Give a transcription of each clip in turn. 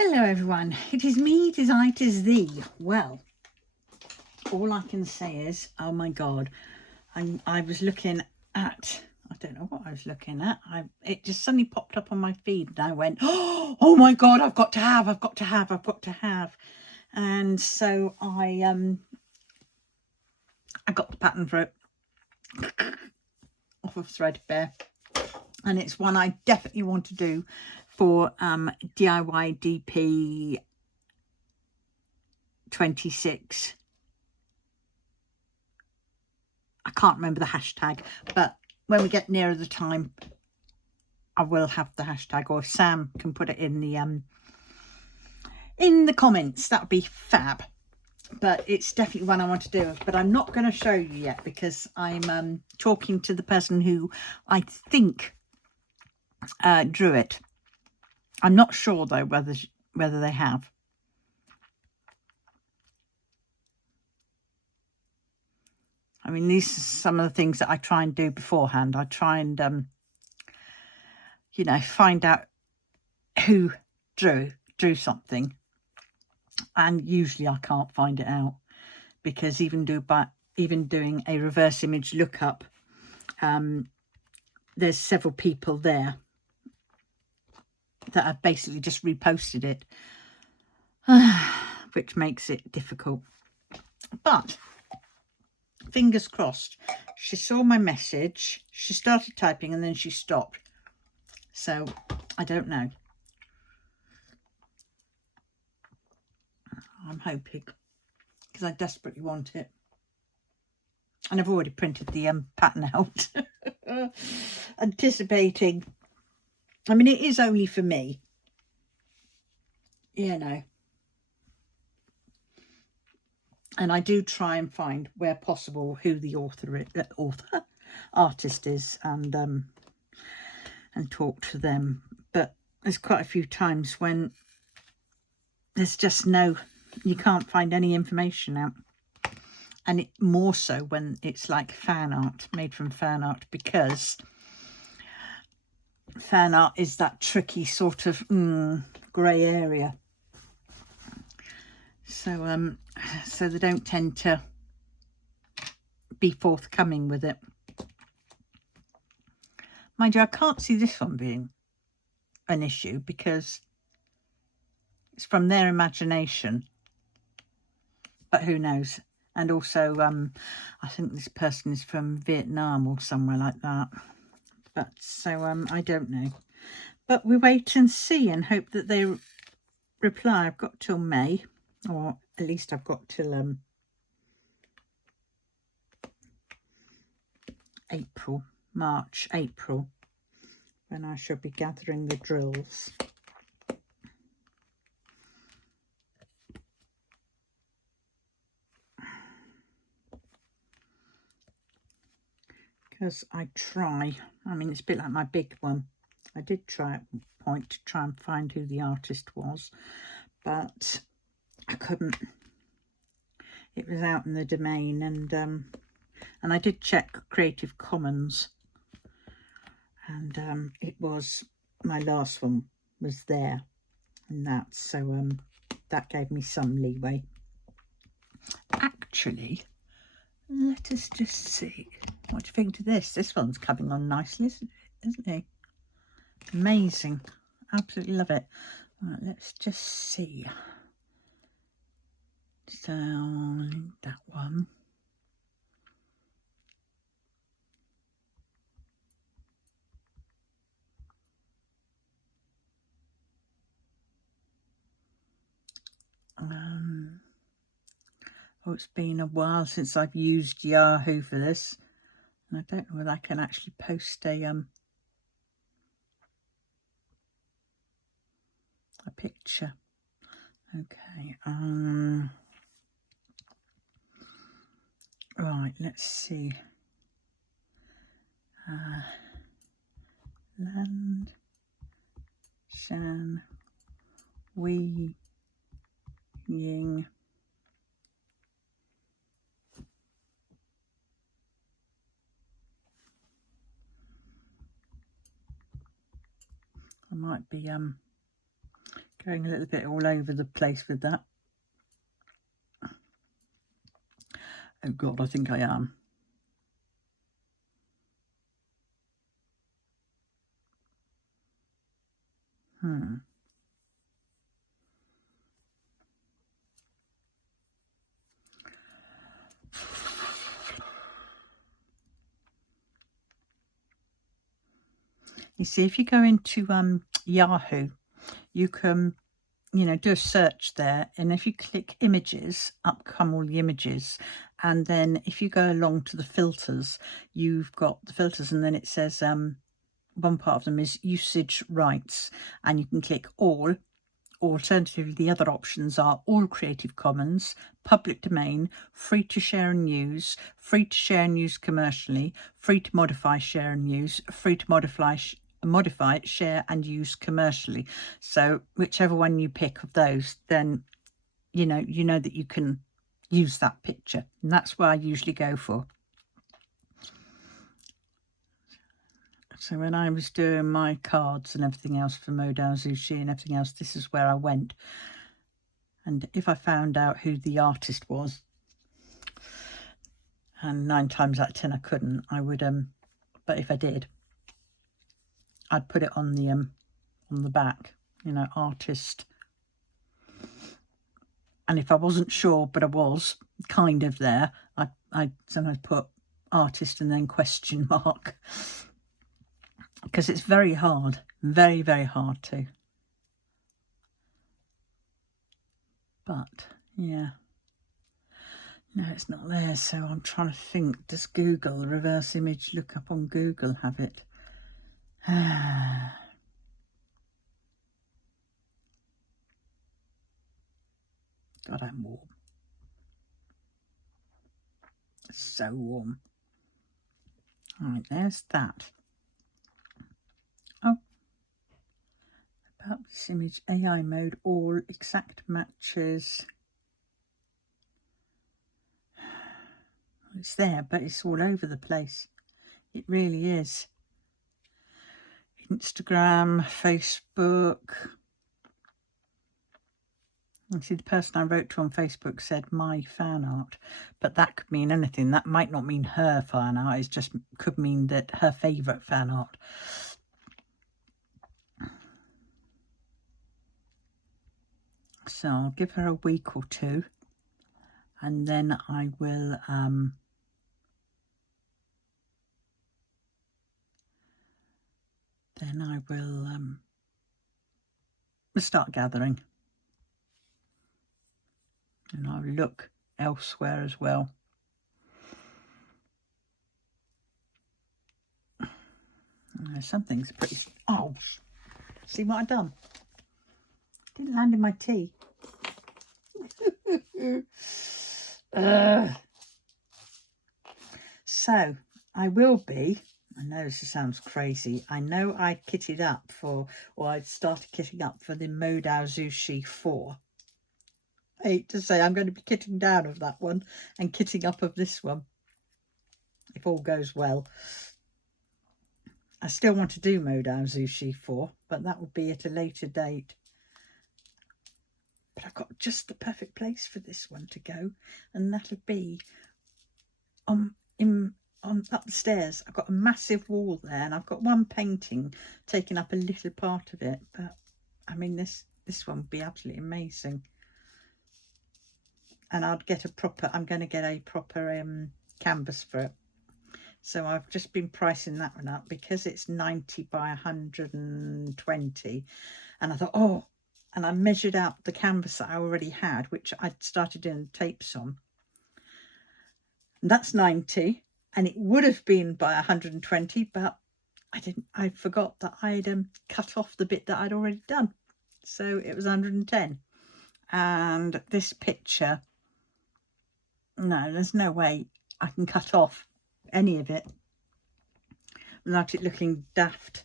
Hello everyone, it is me, it is I, it is thee. Well, all I can say is, oh my god, I was looking at, I don't know what I was looking at, it just suddenly popped up on my feed and I went, oh my god, I've got to have. And so I got the pattern for it off of Threadbare, and it's one I definitely want to do for DIY DP 26. I can't remember the hashtag, but when we get nearer the time, I will have the hashtag, or if Sam can put it in the comments, that would be fab. But it's definitely one I want to do, but I'm not going to show you yet because I'm talking to the person who I think drew it. I'm not sure though whether they have. I mean, these are some of the things that I try and do beforehand. I try and you know, find out who drew something, and usually I can't find it out because even doing a reverse image lookup, there's several people there that have basically just reposted it, which makes it difficult. But fingers crossed, she saw my message, she started typing and then she stopped. So I don't know. I'm hoping because I desperately want it. And I've already printed the pattern out. Anticipating. I mean, it is only for me. You know. And I do try and find, where possible, who the artist is, and talk to them. But there's quite a few times when there's just you can't find any information out. And it more so when it's like fan art, made from fan art, because fan art is that tricky sort of grey area. So so they don't tend to be forthcoming with it. Mind you, I can't see this one being an issue because it's from their imagination, but who knows. And also I think this person is from Vietnam or somewhere like that, but so I don't know, but we wait and see and hope that they reply. I've got till May, or at least I've got till April, when I shall be gathering the drills. Because I mean, it's a bit like my big one. I did try at one point to try and find who the artist was, but I couldn't. It was out in the domain, and I did check Creative Commons, and it was, my last one was there, and that, so that gave me some leeway. Actually, let us just see. What do you think to this? This one's coming on nicely, isn't he? Amazing. Absolutely love it. Right, let's just see. So, that one. Oh, it's been a while since I've used Yahoo for this, and I don't know whether I can actually post a picture. Okay. Right. Let's see. Land Shan Wei Ying. I might be Going a little bit all over the place with that. Oh God, I think I am. You see, if you go into Yahoo, you can, you know, do a search there, and if you click images, up come all the images, and then if you go along to the filters, you've got the filters, and then it says one part of them is usage rights, and you can click all. Alternatively, the other options are all Creative Commons, public domain, free to share and use, free to share and use commercially, free to modify, share and use, free to modify, share and use commercially. So whichever one you pick of those, then you know that you can use that picture, and that's what I usually go for. So when I was doing my cards and everything else for Modal Zushi and everything else, this is where I went. And if I found out who the artist was, and 9 times out of 10 I couldn't, I would but if I did, I'd put it on the back, you know, artist. And if I wasn't sure, but I was kind of there, I sometimes put artist and then question mark, because it's very hard, very, very hard to. But yeah, no, it's not there. So I'm trying to think, does Google, the reverse image lookup on Google, have it? God, I'm warm. It's so warm. All right, there's that. Oh, about this image, AI mode, all exact matches. It's there, but it's all over the place. It really is. Instagram, Facebook. And see, the person I wrote to on Facebook said my fan art, but that could mean anything. That might not mean her fan art. It just could mean that her favourite fan art. So I'll give her a week or two, and then I will start gathering, and I'll look elsewhere as well. Some things are pretty... Oh, see what I've done? Didn't land in my tea. So I will be... I know this sounds crazy. I know I kitted up for... or I'd started kitting up for the Modal Zushi 4. I hate to say I'm going to be kitting down of that one and kitting up of this one, if all goes well. I still want to do Modal Zushi 4, but that will be at a later date. But I've got just the perfect place for this one to go, and that'll be on up the stairs. I've got a massive wall there, and I've got one painting taking up a little part of it. But I mean, this one would be absolutely amazing. And I'd get a proper... I'm going to get a proper canvas for it. So I've just been pricing that one up because it's 90 by 120. And I thought, oh, and I measured out the canvas that I already had, which I'd started doing tapes on. And that's 90, and it would have been by 120, but I forgot that I'd cut off the bit that I'd already done. So it was 110. And this picture, no, there's no way I can cut off any of it without it looking daft.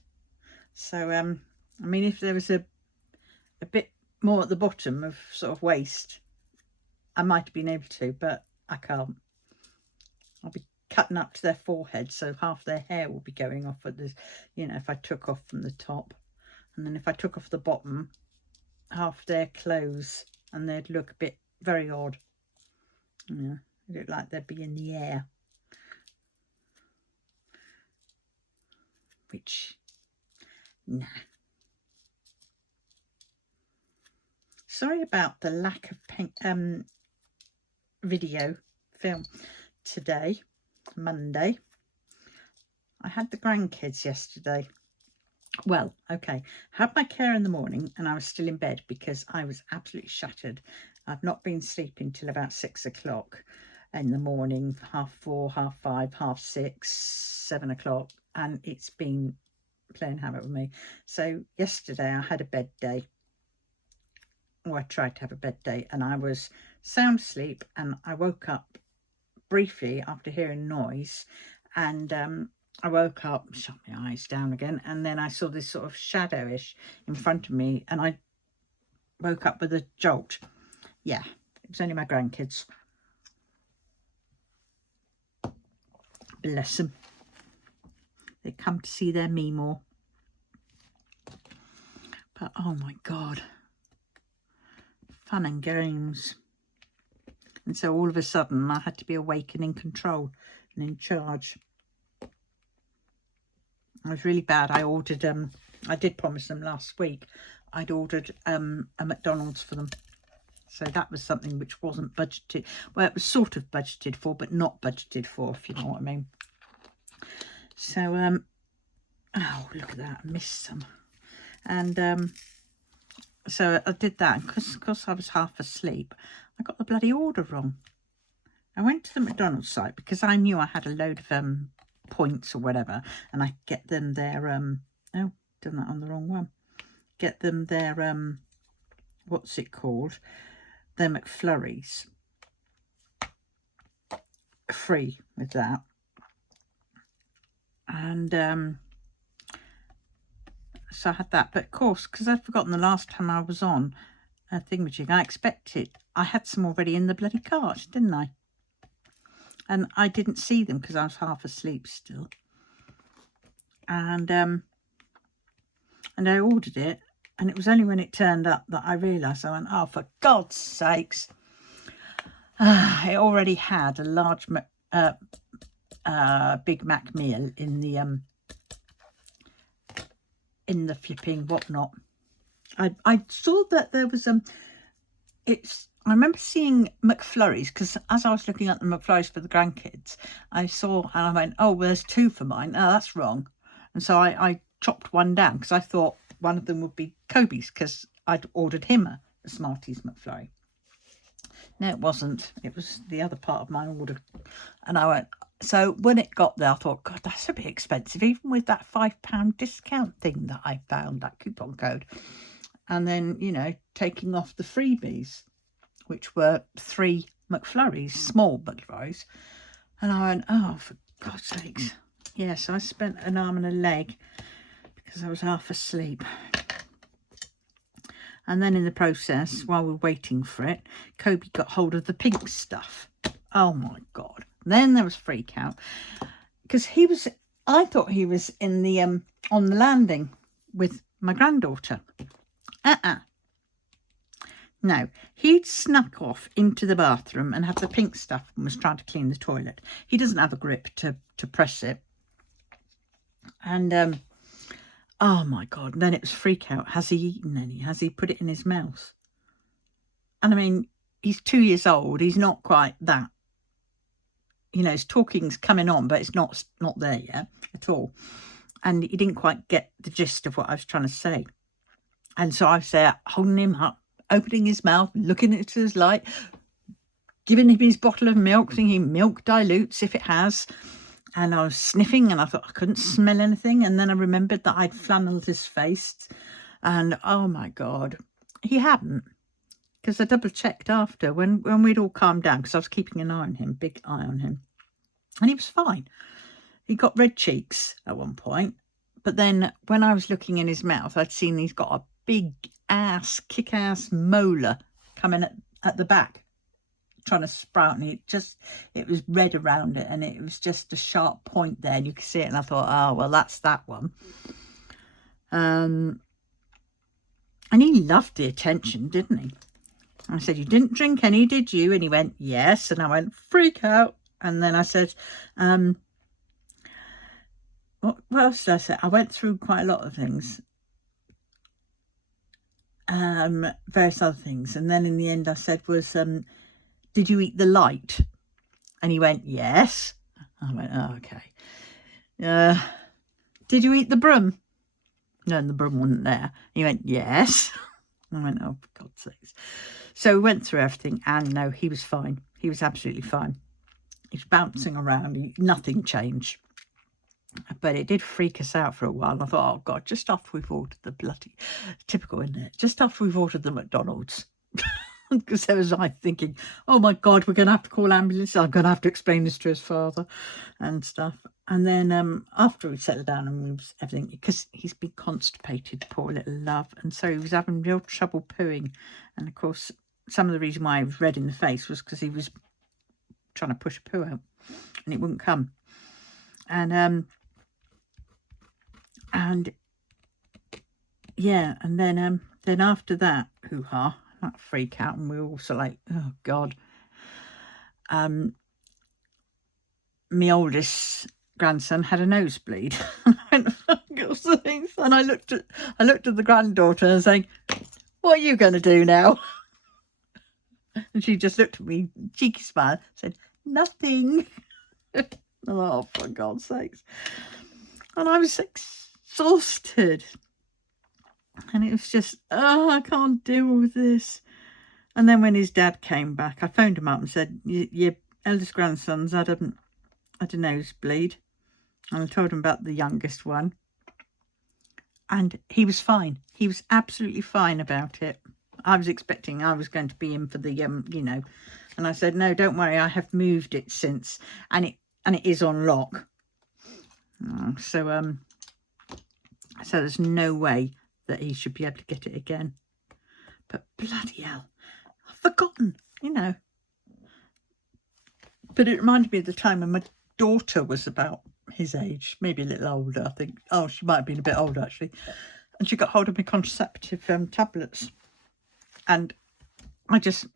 So I mean, if there was a bit more at the bottom of sort of waist, I might have been able to, but I can't. I'll be cutting up to their forehead, so half their hair will be going off at this, you know, if I took off from the top. And then if I took off the bottom, half their clothes and they'd look a bit very odd. Yeah, they look like they'd be in the air. Which, nah. Sorry about the lack of video film today, Monday. I had the grandkids yesterday. Well, okay, had my care in the morning and I was still in bed because I was absolutely shattered. I've not been sleeping till about 6 o'clock in the morning, 4:30, 5:30, 6:30, 7 o'clock, and it's been playing havoc with me. So yesterday I had a bed day. Or I tried to have a bed day, and I was sound asleep, and I woke up briefly after hearing noise, and I woke up, shut my eyes down again, and then I saw this sort of shadowish in front of me, and I woke up with a jolt. Yeah, it was only my grandkids. Bless them. They come to see their Meemaw. But oh my God, fun and games. And so all of a sudden I had to be awake and in control and in charge. It was really bad. I ordered, I did promise them last week, I'd ordered a McDonald's for them. So that was something which wasn't budgeted. Well, it was sort of budgeted for, but not budgeted for, if you know what I mean. So, oh, look at that. I missed some. And so I did that. And because I was half asleep, I got the bloody order wrong. I went to the McDonald's site because I knew I had a load of points or whatever, and I get them their oh, done that on the wrong one. Get them their what's it called? Their McFlurries free with that. And so I had that, but of course, because I'd forgotten the last time I was on a thingamajig, I expected I had some already in the bloody cart, didn't I? And I didn't see them because I was half asleep still. And I ordered it, and it was only when it turned up that I realised. I went, oh, for God's sakes. It already had a large Big Mac meal in the flipping whatnot. I saw that there was I remember seeing McFlurries, because as I was looking at the McFlurries for the grandkids, I saw, and I went, oh, well, there's 2 for mine. Oh, that's wrong. And so I chopped one down because I thought one of them would be Kobe's, because I'd ordered him a Smarties McFlurry. No, it wasn't. It was the other part of my order. And I went, so when it got there, I thought, God, that's a bit expensive, even with that £5 discount thing that I found, that coupon code. And then, you know, taking off the freebies, which were 3 McFlurries, small McFlurries. And I went, oh, for God's sakes. Yeah, so I spent an arm and a leg because I was half asleep. And then in the process, while we were waiting for it, Kobe got hold of the pink stuff. Oh, my God. Then there was freak out. Because I thought he was in the, on the landing with my granddaughter. No, he'd snuck off into the bathroom and had the pink stuff and was trying to clean the toilet. He doesn't have a grip to press it. And, oh my God, and then it was freak out. Has he eaten any? Has he put it in his mouth? And I mean, he's 2 years old. He's not quite that. You know, his talking's coming on, but it's not there yet at all. And he didn't quite get the gist of what I was trying to say. And so I was there holding him up, opening his mouth, looking at his light, giving him his bottle of milk, thinking milk dilutes if it has. And I was sniffing, and I thought I couldn't smell anything. And then I remembered that I'd flannelled his face. And oh my God, he hadn't. Because I double checked after when we'd all calmed down, because I was keeping an eye on him, big eye on him. And he was fine. He got red cheeks at one point. But then when I was looking in his mouth, I'd seen he's got a big ass, kick-ass molar coming at the back, trying to sprout, and it was red around it, and it was just a sharp point there, and you could see it, and I thought, oh, well, that's that one. And And he loved the attention, didn't he? I said, you didn't drink any, did you? And he went, yes. And I went, freak out. And then I said, what else did I say? I went through quite a lot of things. Various other things. And then in the end I said was, did you eat the light? And he went, yes. I went, oh, okay. Did you eat the broom? No, the broom wasn't there. He went, yes. I went, oh, for God's sakes. So we went through everything, and no, he was fine. He was absolutely fine. He was bouncing around. Nothing changed. But it did freak us out for a while. I thought, oh, God, just after we've ordered the bloody... Typical, isn't it? Just after we've ordered the McDonald's. Because there was I thinking, oh, my God, we're going to have to call ambulance. I'm going to have to explain this to his father and stuff. And then after we settled down and we was everything, because he's been constipated, poor little love. And so he was having real trouble pooing. And, of course, some of the reason why he was red in the face was because he was trying to push a poo out and it wouldn't come. And yeah, and then after that, hoo-ha, that freak out, and we were also like, oh, God. My oldest grandson had a nosebleed. And I looked at the granddaughter and saying, what are you going to do now? And she just looked at me, cheeky smile, said, nothing. Oh, for God's sakes. And I was exhausted. And it was just, oh, I can't deal with this. And then when his dad came back, I phoned him up and said, your eldest grandson's had a nosebleed. And I told him about the youngest one. And he was fine. He was absolutely fine about it. I was expecting I was going to be in for the, And I said, no, don't worry. I have moved it since. And it is on lock. So there's no way that he should be able to get it again. But bloody hell, I've forgotten, But it reminded me of the time when my daughter was about his age, maybe a little older, I think. Oh, she might have been a bit older, actually. And she got hold of my contraceptive tablets. And I just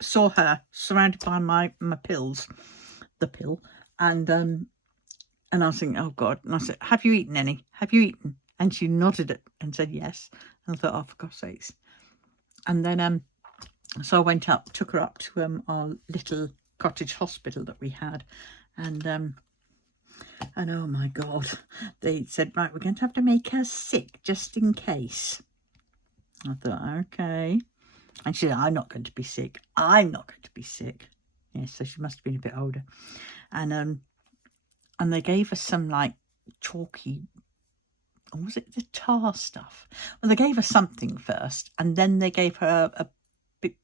saw her surrounded by my pills, the pill. And I was thinking, oh, God. And I said, have you eaten any? Have you eaten? And she nodded it and said yes. And I thought, oh, for God's sakes. And then, so I went up, took her up to our little cottage hospital that we had. And oh, my God, they said, right, we're going to have to make her sick just in case. I thought, okay. And she said, I'm not going to be sick. I'm not going to be sick. Yes, so she must have been a bit older. And they gave us some, like, chalky, or was it the tar stuff? Well, they gave her something first, and then they gave her a big,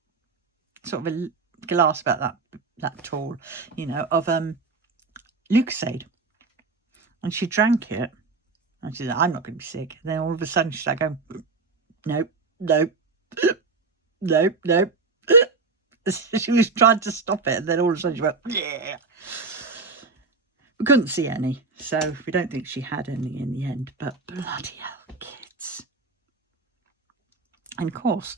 sort of a glass about that tall, of Lucozade. And she drank it, and she said, I'm not going to be sick. And then all of a sudden she's like, going, nope, nope, nope, nope. She was trying to stop it, and then all of a sudden she went, yeah. We couldn't see any, so we don't think she had any in the end. But bloody hell, kids. And of course,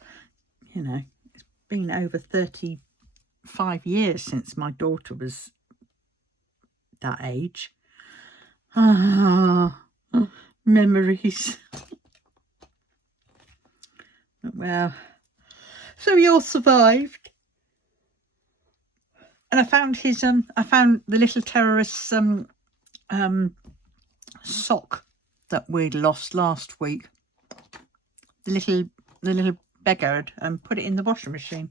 it's been over 35 years since my daughter was that age. Ah, memories. Well, so we all survived. And I found the little terrorist's sock that we'd lost last week. The little beggar had put it in the washing machine.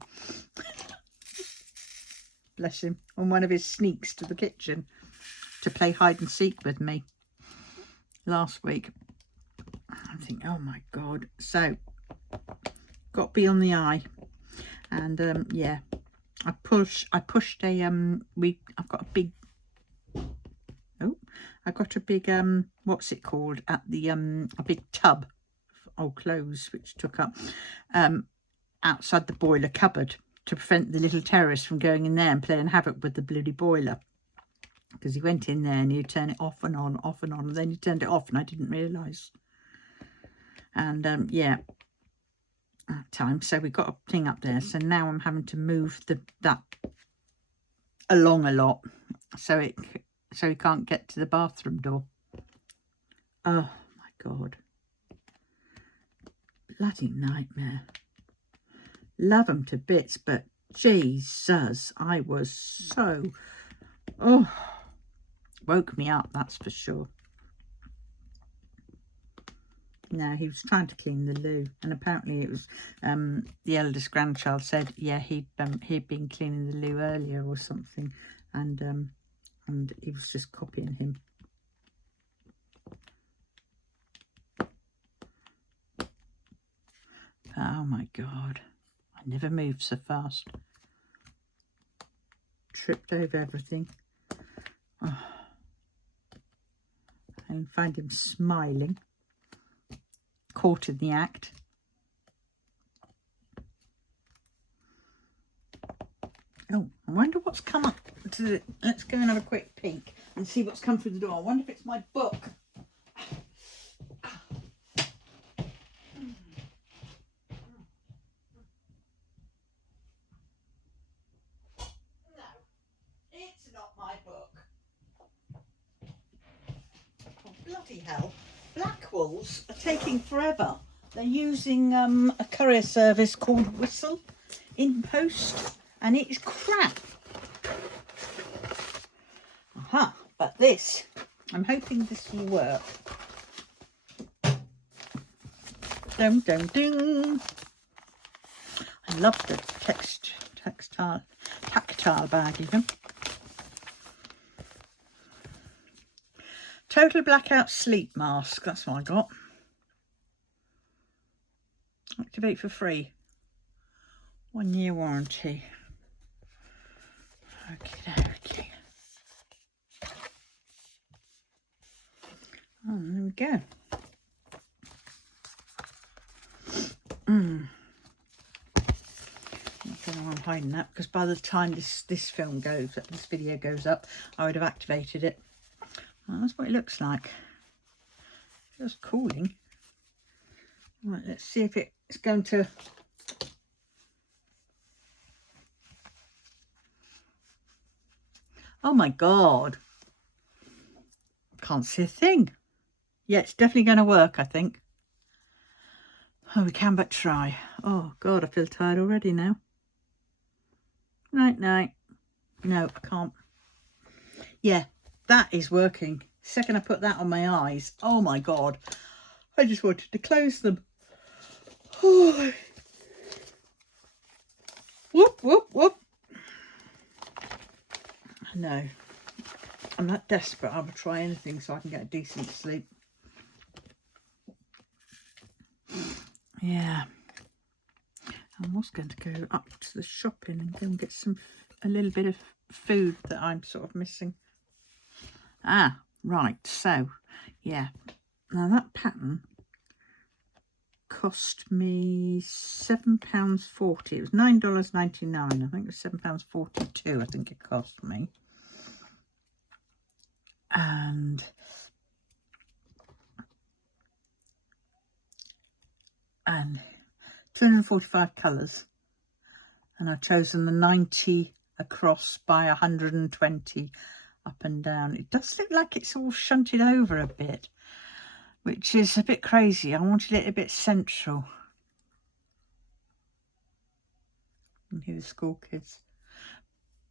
Bless him, on one of his sneaks to the kitchen to play hide and seek with me last week. I think, oh my God. So, got to be on the eye. And yeah. I pushed I've got a big what's it called, at the a big tub of old clothes which took up outside the boiler cupboard to prevent the little terrorist from going in there and playing havoc with the bloody boiler, because he went in there and he'd turn it off and on, and then he turned it off and I didn't realise. And yeah, time, so we got a thing up there, so now I'm having to move that along a lot so he can't get to the bathroom door. Oh my god, bloody nightmare. Love them to bits, but Jesus, I was so, woke me up, that's for sure. No, he was trying to clean the loo, and apparently it was the eldest grandchild said, yeah, he'd been cleaning the loo earlier or something, and he was just copying him. Oh my god, I never moved so fast. Tripped over everything. Oh. And find him smiling. Caught in the act. Oh, I wonder what's come up. Let's go and have a quick peek and see what's come through the door. I wonder if it's my book. No, it's not my book. Oh, bloody hell. Blackwolves are taking forever. They're using a courier service called Whistle in post, and it is crap. Aha, but this, I'm hoping this will work. Dum dum ding. I love the tactile bag even. Total blackout sleep mask, that's what I got. Activate for free. 1 year warranty. Okay. Oh, there we go. I don't know why I'm hiding that, because by the time this video goes up, I would have activated it. Well, that's what it looks like. Just cooling. Right, let's see if it's going to. Oh my god. Can't see a thing. Yeah, it's definitely going to work, I think. Oh, we can but try. Oh god, I feel tired already now. Night. No, I can't. Yeah, that is working. Second I put that on my eyes, oh my god, I just wanted to close them. Oh. Whoop. No, I'm not desperate. I will try anything so I can get a decent sleep. Yeah, I was going to go up to the shopping and go and get a little bit of food that I'm sort of missing. Ah, right, so yeah, now that pattern cost me £7.40. It was $9.99. I think it was £7.42. I think it cost me, and 245 colours, and I've chosen the 90 across by 120 up and down. It does look like it's all shunted over a bit, which is a bit crazy. I wanted it a bit central. And here the school kids.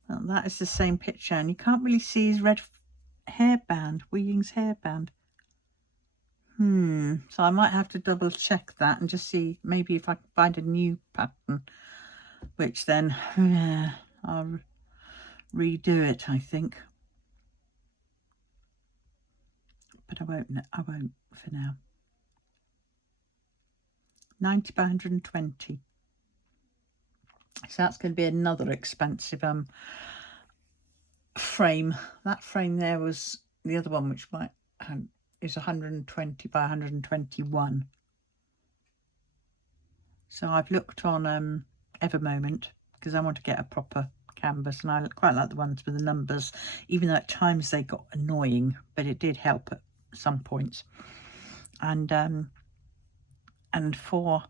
Well, that is the same picture, and you can't really see his red hairband, Weeling's hairband. So I might have to double check that and just see maybe if I can find a new pattern, which then I'll redo it, I think. But I won't for now. 90 by 120. So that's going to be another expensive frame. That frame there was the other one, which might is 120 by 121. So I've looked on Evermoment because I want to get a proper canvas, and I quite like the ones with the numbers, even though at times they got annoying, but it did help at some points. And for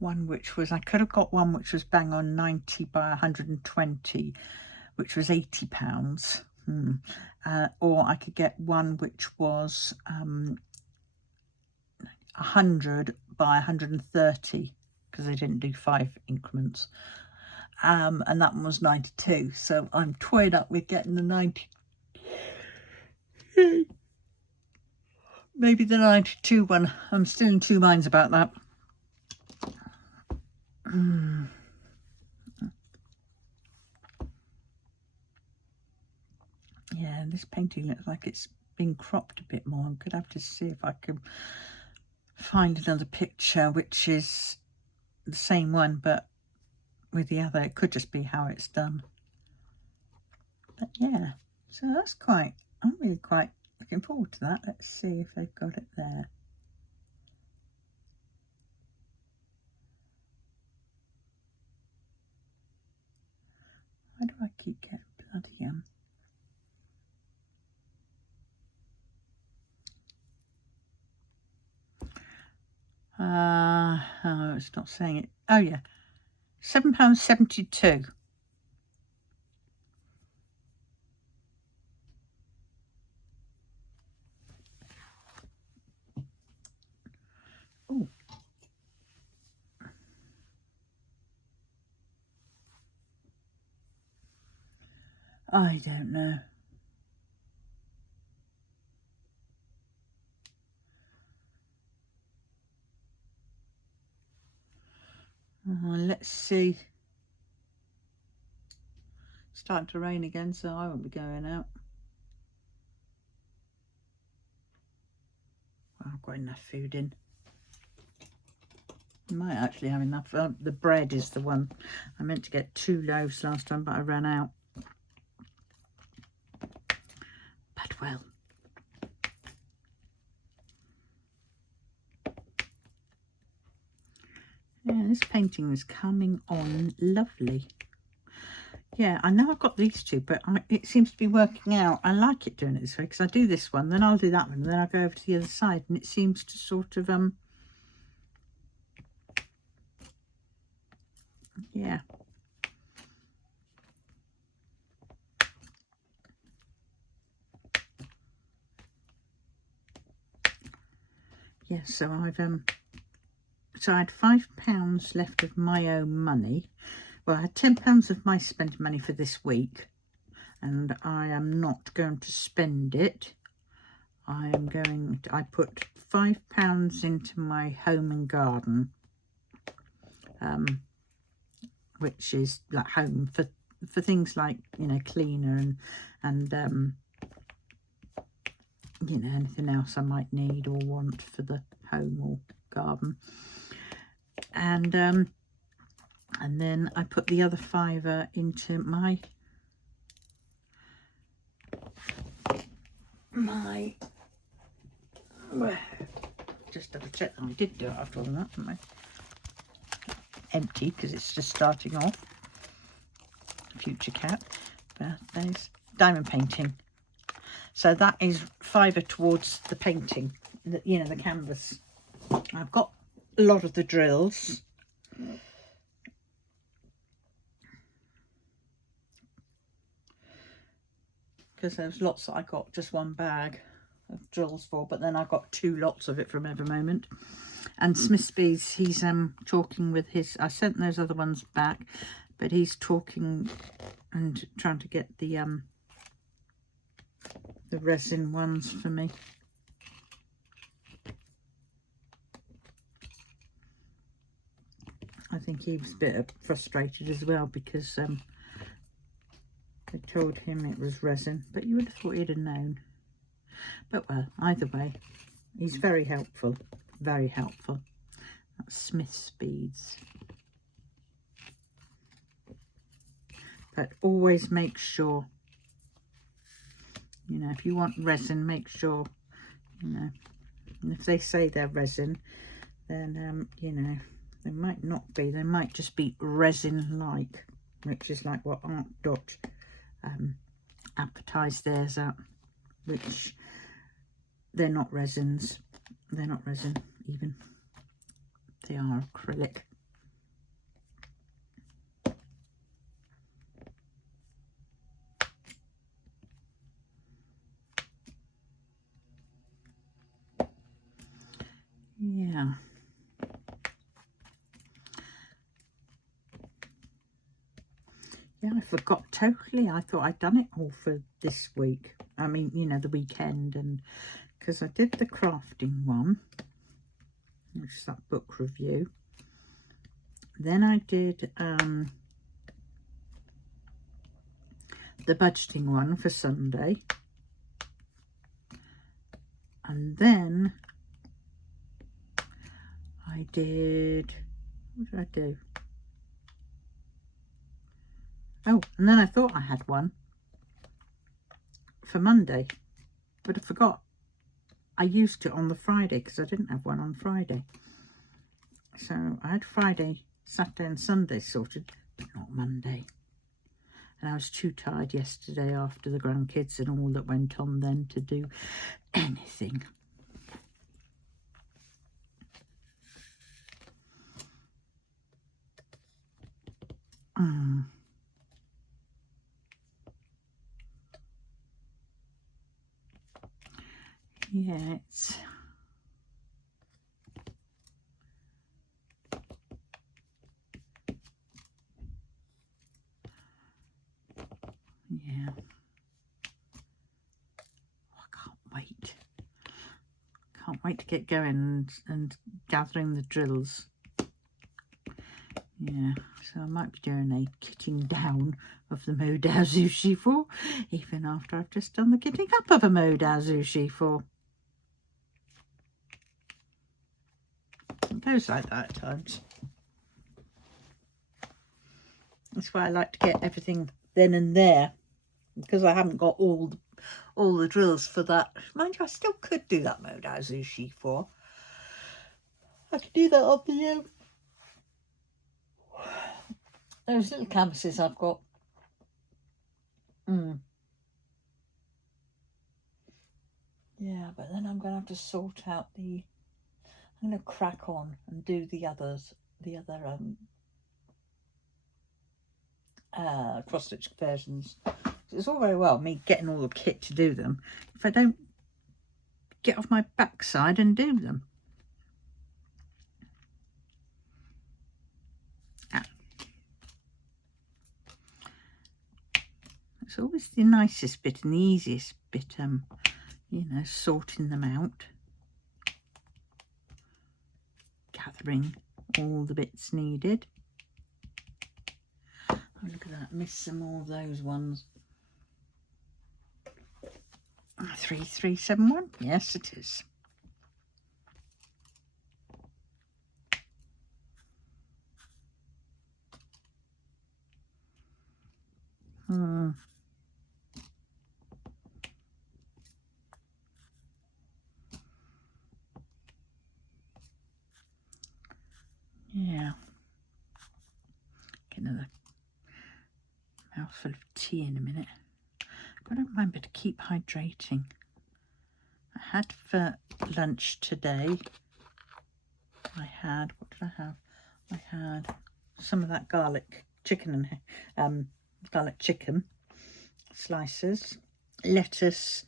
one which was, I could have got one which was bang on 90 by 120, which was £80. Or I could get one which was 100 by 130, because they didn't do 5 increments. And that one was 92. So I'm toyed up with getting the 90. Maybe the 92 one. I'm still in two minds about that. Yeah, this painting looks like it's been cropped a bit more. I'm going to have to see if I can find another picture which is the same one but with the other. It could just be how it's done. But yeah, so that's quite, I'm really quite looking forward to that. Let's see if they've got it there. Why do I keep getting bloody oh, it's not saying it. Oh yeah, £7.72. Oh, I don't know. Let's see. It's starting to rain again, so I won't be going out. Well, I've got enough food in. I might actually have enough. The bread is the one. I meant to get 2 loaves last time, but I ran out. But well. Yeah, this painting is coming on lovely. Yeah, I know I've got these two, but it seems to be working out. I like it doing it this way, because I do this one, then I'll do that one, and then I'll go over to the other side, and it seems to sort of, yeah. Yeah, so I had £5 left of my own money. Well, I had £10 of my spent money for this week, and I am not going to spend it. I put £5 into my home and garden, which is like home for things like, you know, cleaner and you know, anything else I might need or want for the home or garden. And then I put the other £5 into my well, just double check that I did do it after all that, didn't I? Empty, because it's just starting off. Future cat, birthdays, diamond painting. So that is £5 towards the painting, you know, the canvas. I've got a lot of the drills. Because there's lots that I got just one bag of drills for, but then I got 2 lots of it from Evermoment. And Smith's Beads, he's talking with his, I sent those other ones back, but he's talking and trying to get the resin ones for me. I think he was a bit frustrated as well, because I told him it was resin, but you would have thought he'd have known. But well, either way, he's very helpful, very helpful. That's Smith's Beads. But always make sure, you know, if you want resin, make sure, you know, and if they say they're resin, then, you know, they might not be. They might just be resin-like, which is like what Art Dot advertised theirs at, which they're not resins. They're not resin even. They are acrylic. Yeah, I forgot totally. I thought I'd done it all for this week. I mean, you know, the weekend, and because I did the crafting one, which is that book review. Then I did the budgeting one for Sunday. And then I did, what did I do? Oh, and then I thought I had one for Monday, but I forgot. I used it on the Friday because I didn't have one on Friday. So I had Friday, Saturday and Sunday sorted, but not Monday. And I was too tired yesterday after the grandkids and all that went on then to do anything. Yeah, it's... Yeah. Oh, I can't wait. Can't wait to get going and gathering the drills. Yeah, so I might be doing a kitting down of the Modao Sushi 4, even after I've just done the kitting up of a Modao Sushi 4. It goes like that at times. That's why I like to get everything then and there, because I haven't got all the drills for that. Mind you, I still could do that Modao Sushi 4. I could do that on the those little canvases I've got. Yeah, but then I'm going to have to sort out the... I'm going to crack on and do the other cross-stitch versions. It's all very well me getting all the kit to do them if I don't get off my backside and do them. It's always the nicest bit and the easiest bit, you know, sorting them out, gathering all the bits needed. Oh, look at that, missed some more of those ones. 3371, yes it is. Yeah. Get another mouthful of tea in a minute. Got to remember to keep hydrating. I had for lunch today, what did I have? I had some of that garlic chicken and garlic chicken slices, lettuce,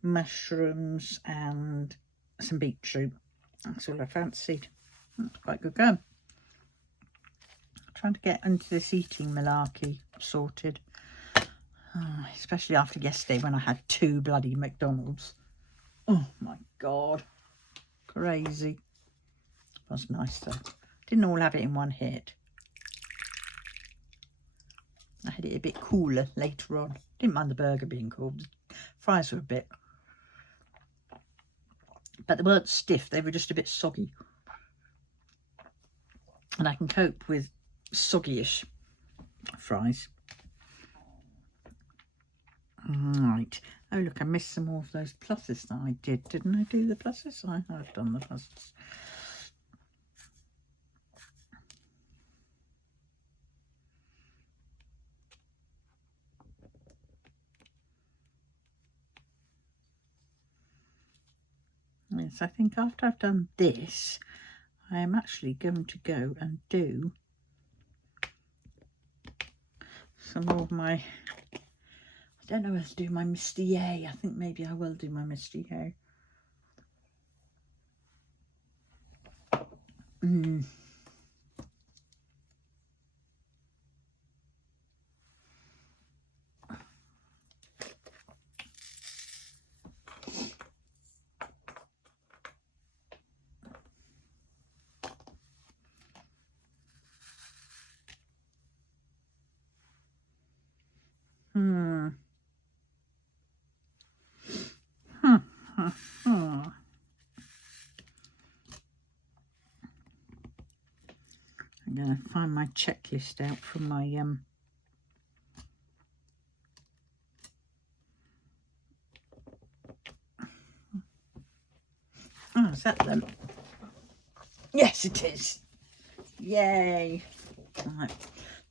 mushrooms and some beetroot. That's all I fancied. That's quite good going. Trying to get into this eating malarkey sorted. Oh, especially after yesterday when I had 2 bloody McDonald's. Oh my God. Crazy. It was nice though. Didn't all have it in one hit. I had it a bit cooler later on. Didn't mind the burger being cold. The fries were a bit... But they weren't stiff. They were just a bit soggy. And I can cope with soggy-ish fries. Right. Oh, look, I missed some more of those pluses that I did. Didn't I do the pluses? I have done the pluses. Yes, I think after I've done this, I am actually going to go and do some more of my... I don't know whether to do my Misty A. I think maybe I will do my Misty A. I'm going to find my checklist out from my oh, is that them? Yes, it is. Yay. Right.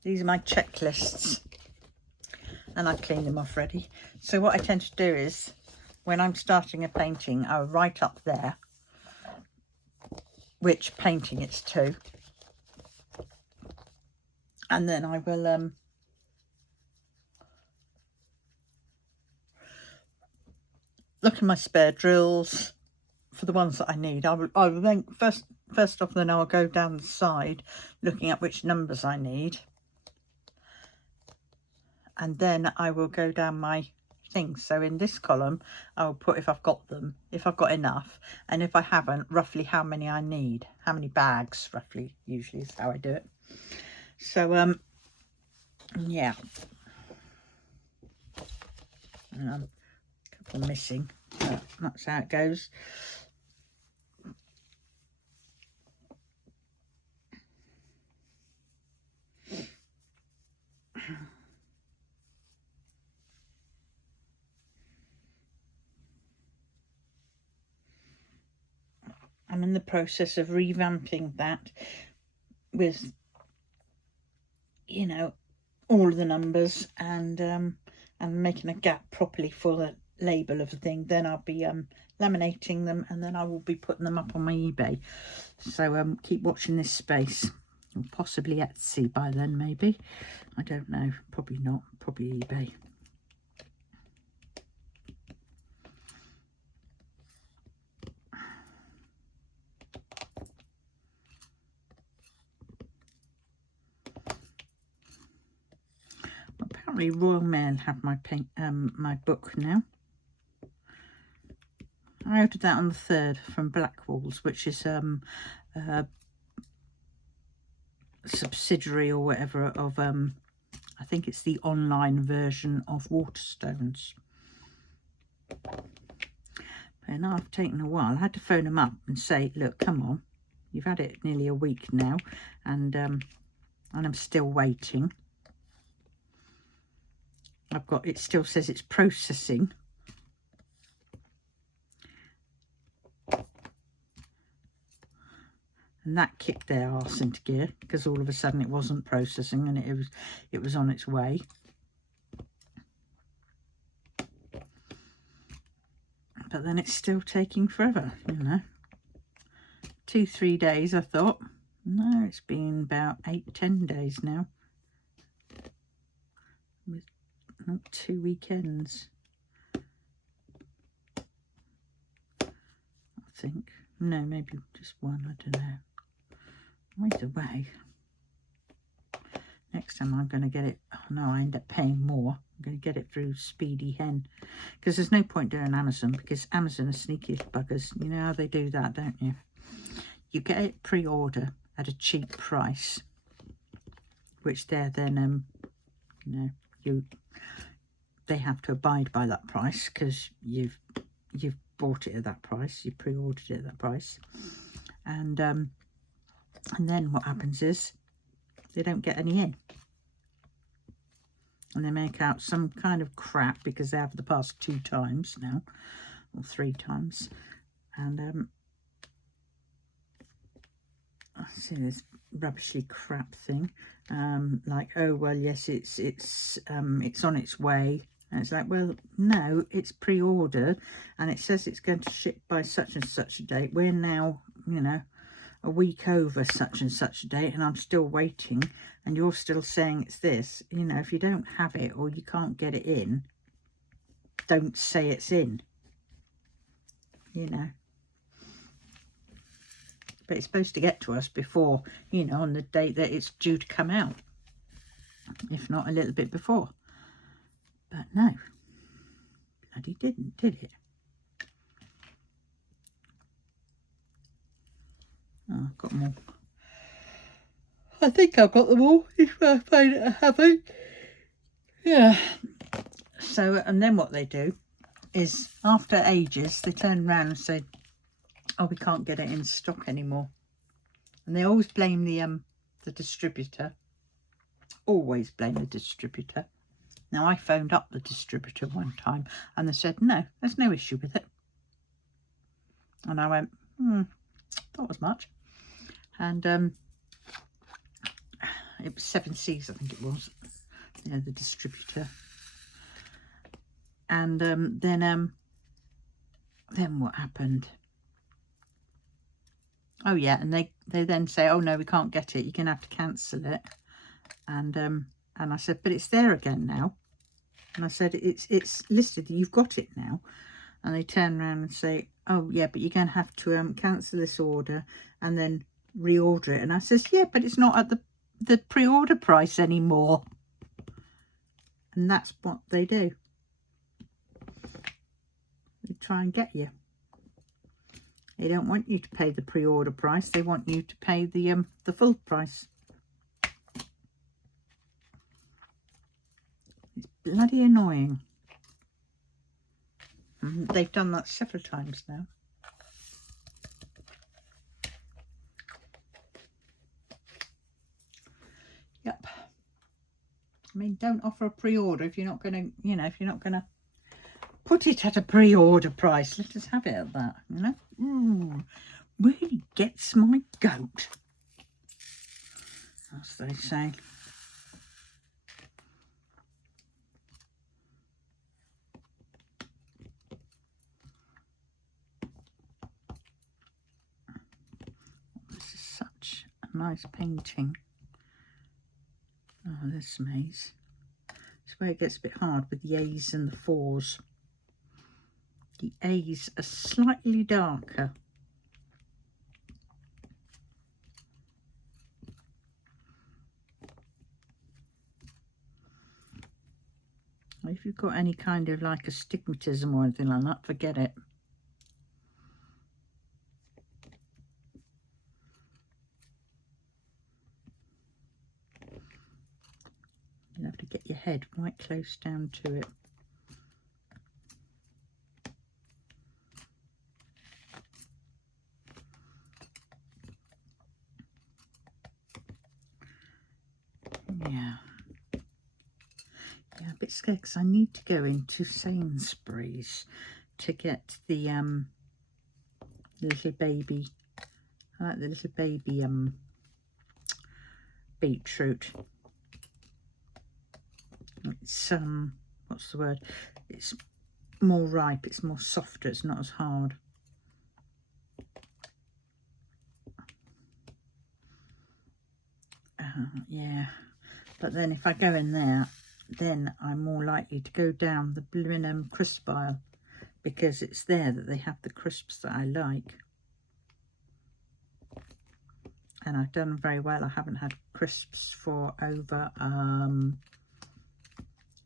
These are my checklists, and I've cleaned them off ready. So what I tend to do is, when I'm starting a painting, I'll write up there which painting it's to, and then I will look in my spare drills for the ones that I need. I will then first off, then I'll go down the side looking at which numbers I need, and then I will go down my things. So in this column I will put if I've got them, if I've got enough, and if I haven't, roughly how many I need, how many bags roughly, usually is how I do it. So yeah, a couple missing, but that's how it goes. I'm in the process of revamping that with, you know, all of the numbers, and making a gap properly for the label of the thing. Then I'll be laminating them, and then I will be putting them up on my eBay. So keep watching this space, or possibly Etsy by then, maybe. I don't know, probably not, probably eBay. Apparently Royal Mail have my my book now. I ordered that on the 3rd from Blackwalls, which is a subsidiary or whatever of I think it's the online version of Waterstones. And I've taken a while. I had to phone them up and say, look, come on, you've had it nearly a week now, and I'm still waiting. I've got, it still says it's processing. And that kicked their arse into gear, because all of a sudden it wasn't processing, and it was on its way. But then it's still taking forever, you know. 2-3 days, I thought. No, it's been about 8-10 days now. With 2 weekends, I think. No, maybe just one, I don't know. Either way, next time I'm going to get it, oh no, I end up paying more. I'm going to get it through Speedy Hen, because there's no point doing Amazon, because Amazon are sneaky buggers. You know how they do that, don't you? You get it pre-order at a cheap price, which they're then, you know, they have to abide by that price, because you've bought it at that price, you pre-ordered it at that price, and then what happens is they don't get any in, and they make out some kind of crap, because they have the past 2 times now, or 3 times, and I see this rubbishy crap thing, like, oh well, yes, it's on its way. And it's like, well, no, it's pre-ordered, and it says it's going to ship by such and such a date. We're now, you know, a week over such and such a date, and I'm still waiting, and you're still saying it's this. You know, if you don't have it or you can't get it in, don't say it's in, you know. But it's supposed to get to us before, you know, on the date that it's due to come out, if not a little bit before. But no, bloody didn't, did it? Oh, I've got them all. I think I've got them all, if I find it I haven't. Yeah. So, and then what they do is, after ages, they turn around and say, oh, we can't get it in stock anymore. And they always blame the the distributor. Always blame the distributor. Now, I phoned up the distributor one time and they said, no, there's no issue with it. And I went, thought was much. And it was 7Cs, I think it was, you know, the distributor. And then what happened? Oh yeah, and they then say, oh no, we can't get it. You're gonna have to cancel it. And I said, but it's there again now. And I said, it's listed. You've got it now. And they turn around and say, oh yeah, but you're gonna have to cancel this order and then reorder it. And I says, yeah, but it's not at the pre-order price anymore. And that's what they do. They try and get you. They don't want you to pay the pre-order price. They want you to pay the full price. It's bloody annoying. They've done that several times now. Yep. I mean, don't offer a pre-order if you're not going to, you know, if you're not going to put it at a pre-order price. Let us have it at that, you know. Really gets my goat, as they say. This is such a nice painting. Oh, this maze. It's where it gets a bit hard with the A's and the 4s. The A's are slightly darker. If you've got any kind of like astigmatism or anything like that, forget it. You have to get your head right close down to it. Yeah. Yeah, a bit scared because I need to go into Sainsbury's to get the little baby. I like the little baby beetroot. It's what's the word? It's more ripe. It's more softer. It's not as hard. Yeah, but then if I go in there, then I'm more likely to go down the blooming crisp aisle, because it's there that they have the crisps that I like. And I've done very well. I haven't had crisps for over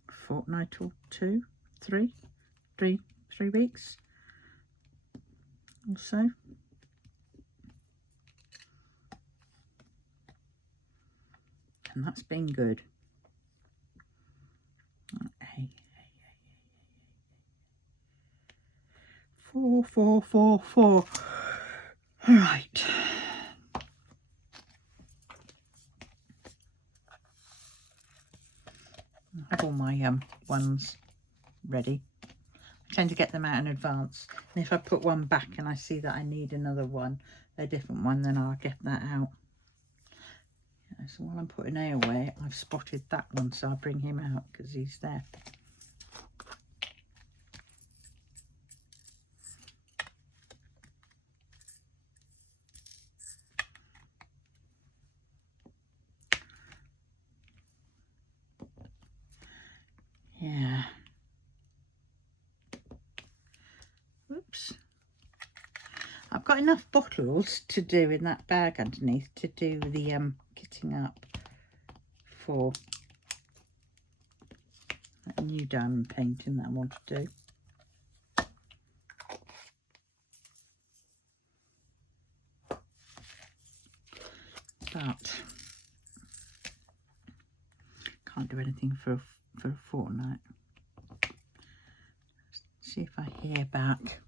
fortnight or three weeks or so. And that's been good. Four. All right. I have all my ones ready. I tend to get them out in advance. And if I put one back and I see that I need another one, a different one, then I'll get that out. Yeah, so while I'm putting A away, I've spotted that one, so I'll bring him out because he's there. Yeah. Oops. I've got enough bottles to do in that bag underneath to do the kitting up for a new diamond painting that I want to do. But can't do anything for a fortnight. Let's see if I hear back.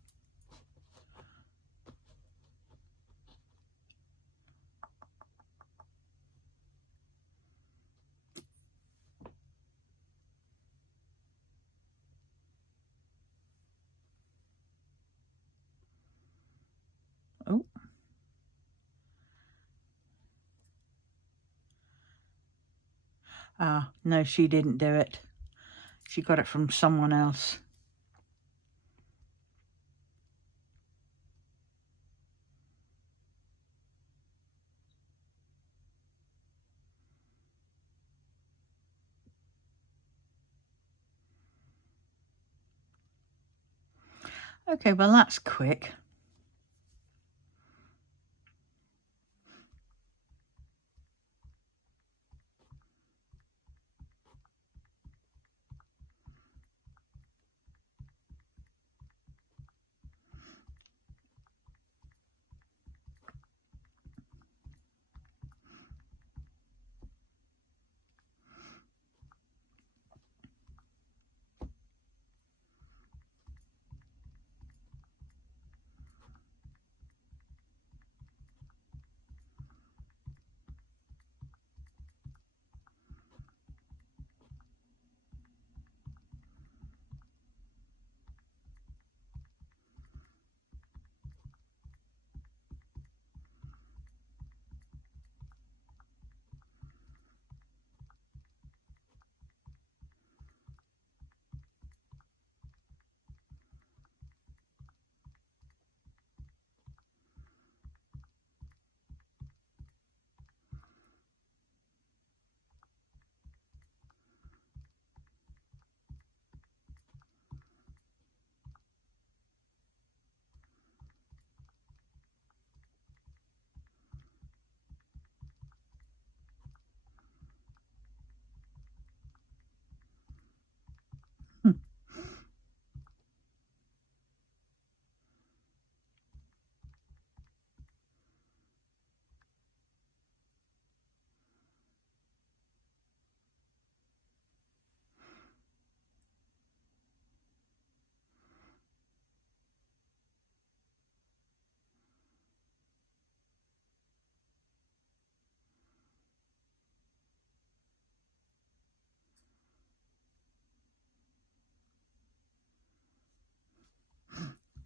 Oh. Ah, no, she didn't do it. She got it from someone else. Okay, well, that's quick.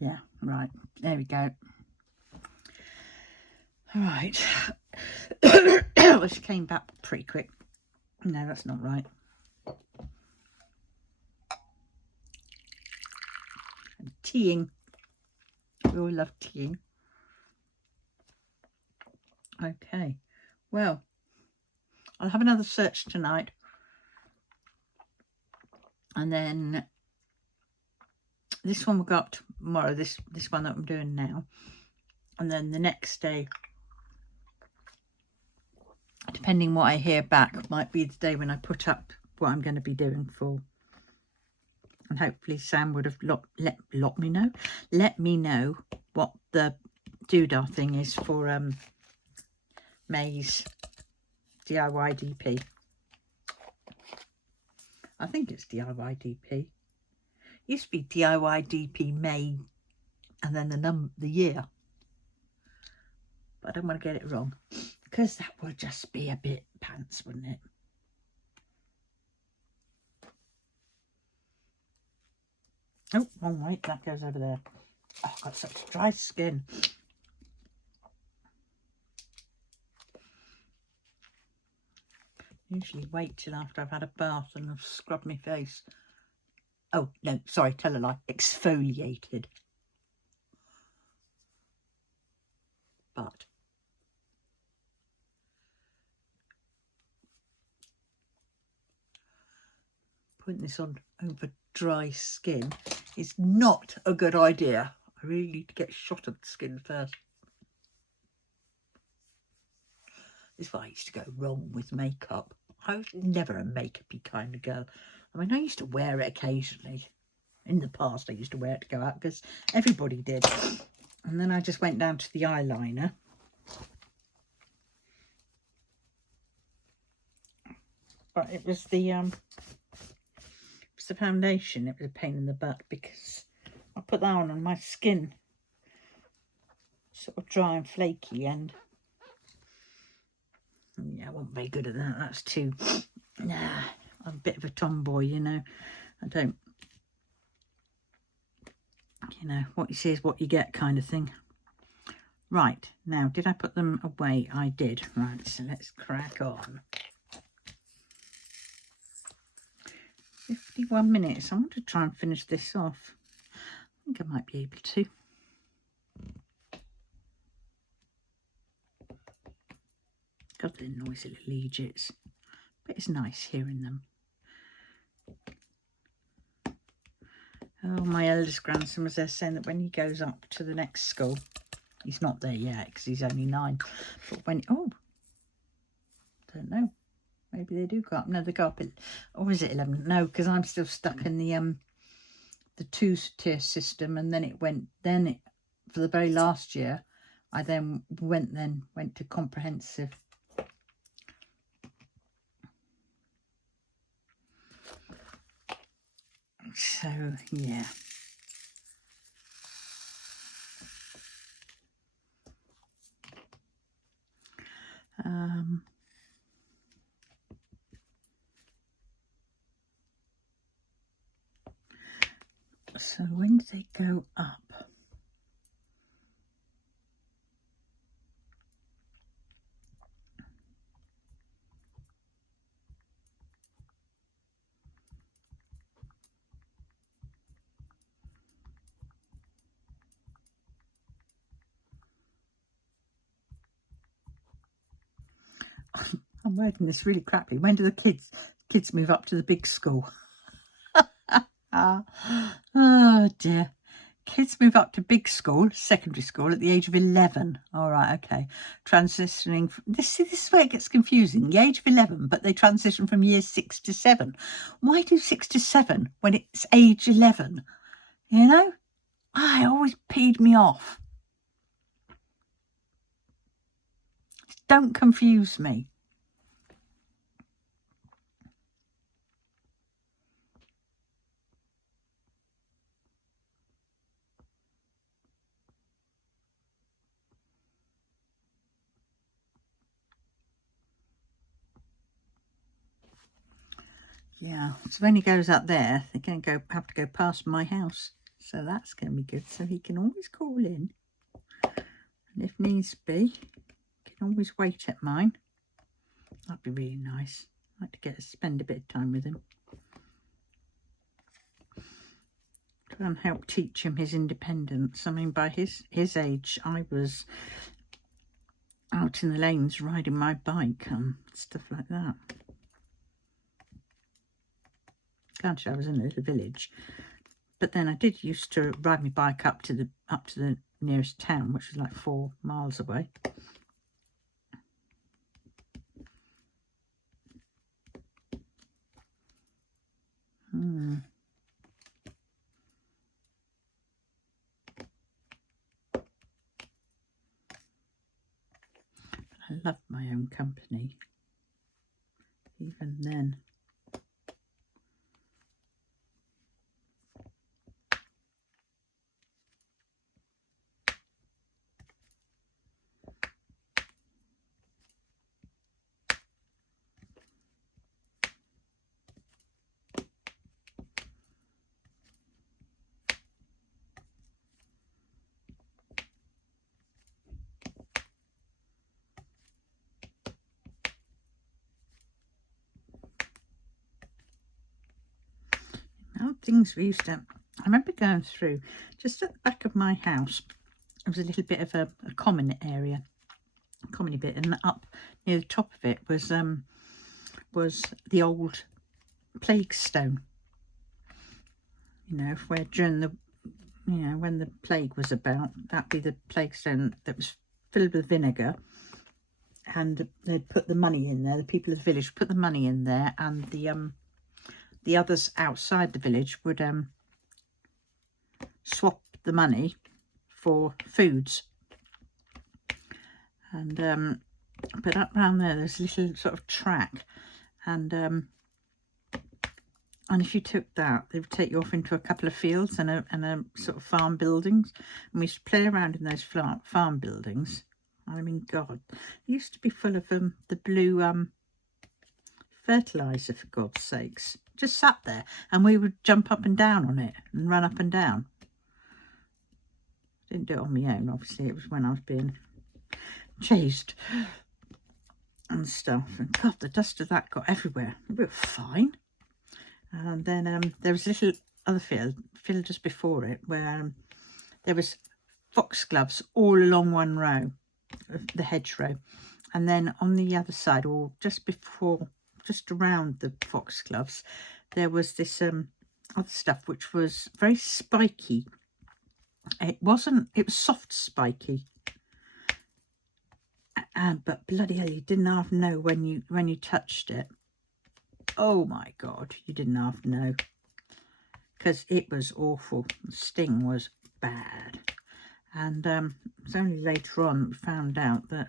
Yeah, right. There we go. All right. Well, she came back pretty quick. No, that's not right. And teaing. We all love teaing. Okay. Well, I'll have another search tonight. And then this one will go up tomorrow, this one that I'm doing now. And then the next day, depending what I hear back, might be the day when I put up what I'm going to be doing for. And hopefully Sam would have let me know what the doodah thing is for May's DIY DP. I think it's DIY DP. It used to be DIY DP May and then the year. But I don't want to get it wrong, because that would just be a bit pants, wouldn't it? Oh, wrong way. That goes over there. Oh, I've got such dry skin. Usually wait till after I've had a bath and I've scrubbed my face. Oh, no, sorry, tell a lie. Exfoliated. But putting this on over dry skin is not a good idea. I really need to get shot of the skin first. This is why I used to go wrong with makeup. I was never a makeup-y kind of girl. I mean, I used to wear it occasionally. In the past, I used to wear it to go out because everybody did. And then I just went down to the eyeliner. But it was the foundation. It was a pain in the butt because I put that on and my skin sort of dry and flaky, and yeah, I wasn't very good at that. That's too, nah, I'm a bit of a tomboy, you know. I don't, you know, what you see is what you get kind of thing. Right, now, did I put them away? I did. Right, so let's crack on. 51 minutes. I want to try and finish this off. I think I might be able to. God, they're noisy little Egypts. But it's nice hearing them. Oh, my eldest grandson was there saying that when he goes up to the next school, he's not there yet because he's only 9. But when, oh, don't know. Maybe they do go up. No, they go up. Or is it 11? No, because I'm still stuck in the 2-tier system, and then it went. Then it, for the very last year, I then went to comprehensive. So yeah. So when do they go up? I'm wording this really crappily. When do the kids move up to the big school? Oh dear. Kids move up to big school, secondary school, at the age of 11. All right, okay. Transitioning. This is where it gets confusing. The age of 11, but they transition from years 6 to 7. Why do 6 to 7 when it's age 11? You know? It always peed me off. Don't confuse me. Yeah, so when he goes up there, they're going to have to go past my house. So that's going to be good. So he can always call in. And if needs be, he can always wait at mine. That'd be really nice. I'd like to spend a bit of time with him. Try and help teach him his independence. I mean, by his age, I was out in the lanes riding my bike and stuff like that. Granted, I was in a little village, but then I did used to ride my bike up to the nearest town, which was like 4 miles away. I love my own company, even then. Now, things we used to, I remember going through, just at the back of my house, there was a little bit of a common area, common bit, and up near the top of it was the old plague stone. You know, where during the, when the plague was about, that'd be the plague stone that was filled with vinegar, and they'd put the money in there. The people of the village put the money in there, and the others outside the village would swap the money for foods. And but up around there's a little sort of track, and if you took that, they would take you off into a couple of fields and a sort of farm buildings, and we used to play around in those farm buildings. I mean, God, it used to be full of the blue fertilizer, for God's sakes. Just sat there, and we would jump up and down on it and run up and down. Didn't do it on my own, obviously. It was when I was being chased and stuff. And God, the dust of that got everywhere. It was fine. And then there was a little other field just before it, where there was foxgloves all along one row of the hedgerow. And then on the other side, or just around the foxgloves, there was this other stuff which was very spiky. It was soft spiky. But bloody hell, you didn't half know when you touched it. Oh my God, you didn't half know. Because it was awful. The sting was bad. And it was only later on we found out that,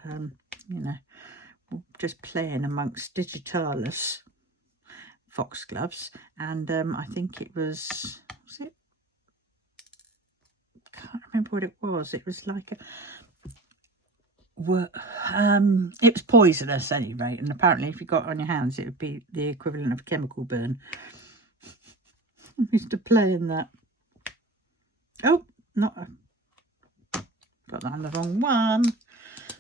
just playing amongst digitalis foxgloves. And I think it was it? I can't remember what it was. It was like it was poisonous at any rate. And apparently if you got it on your hands, it would be the equivalent of a chemical burn. I used to play in that. Oh, got that on the wrong one.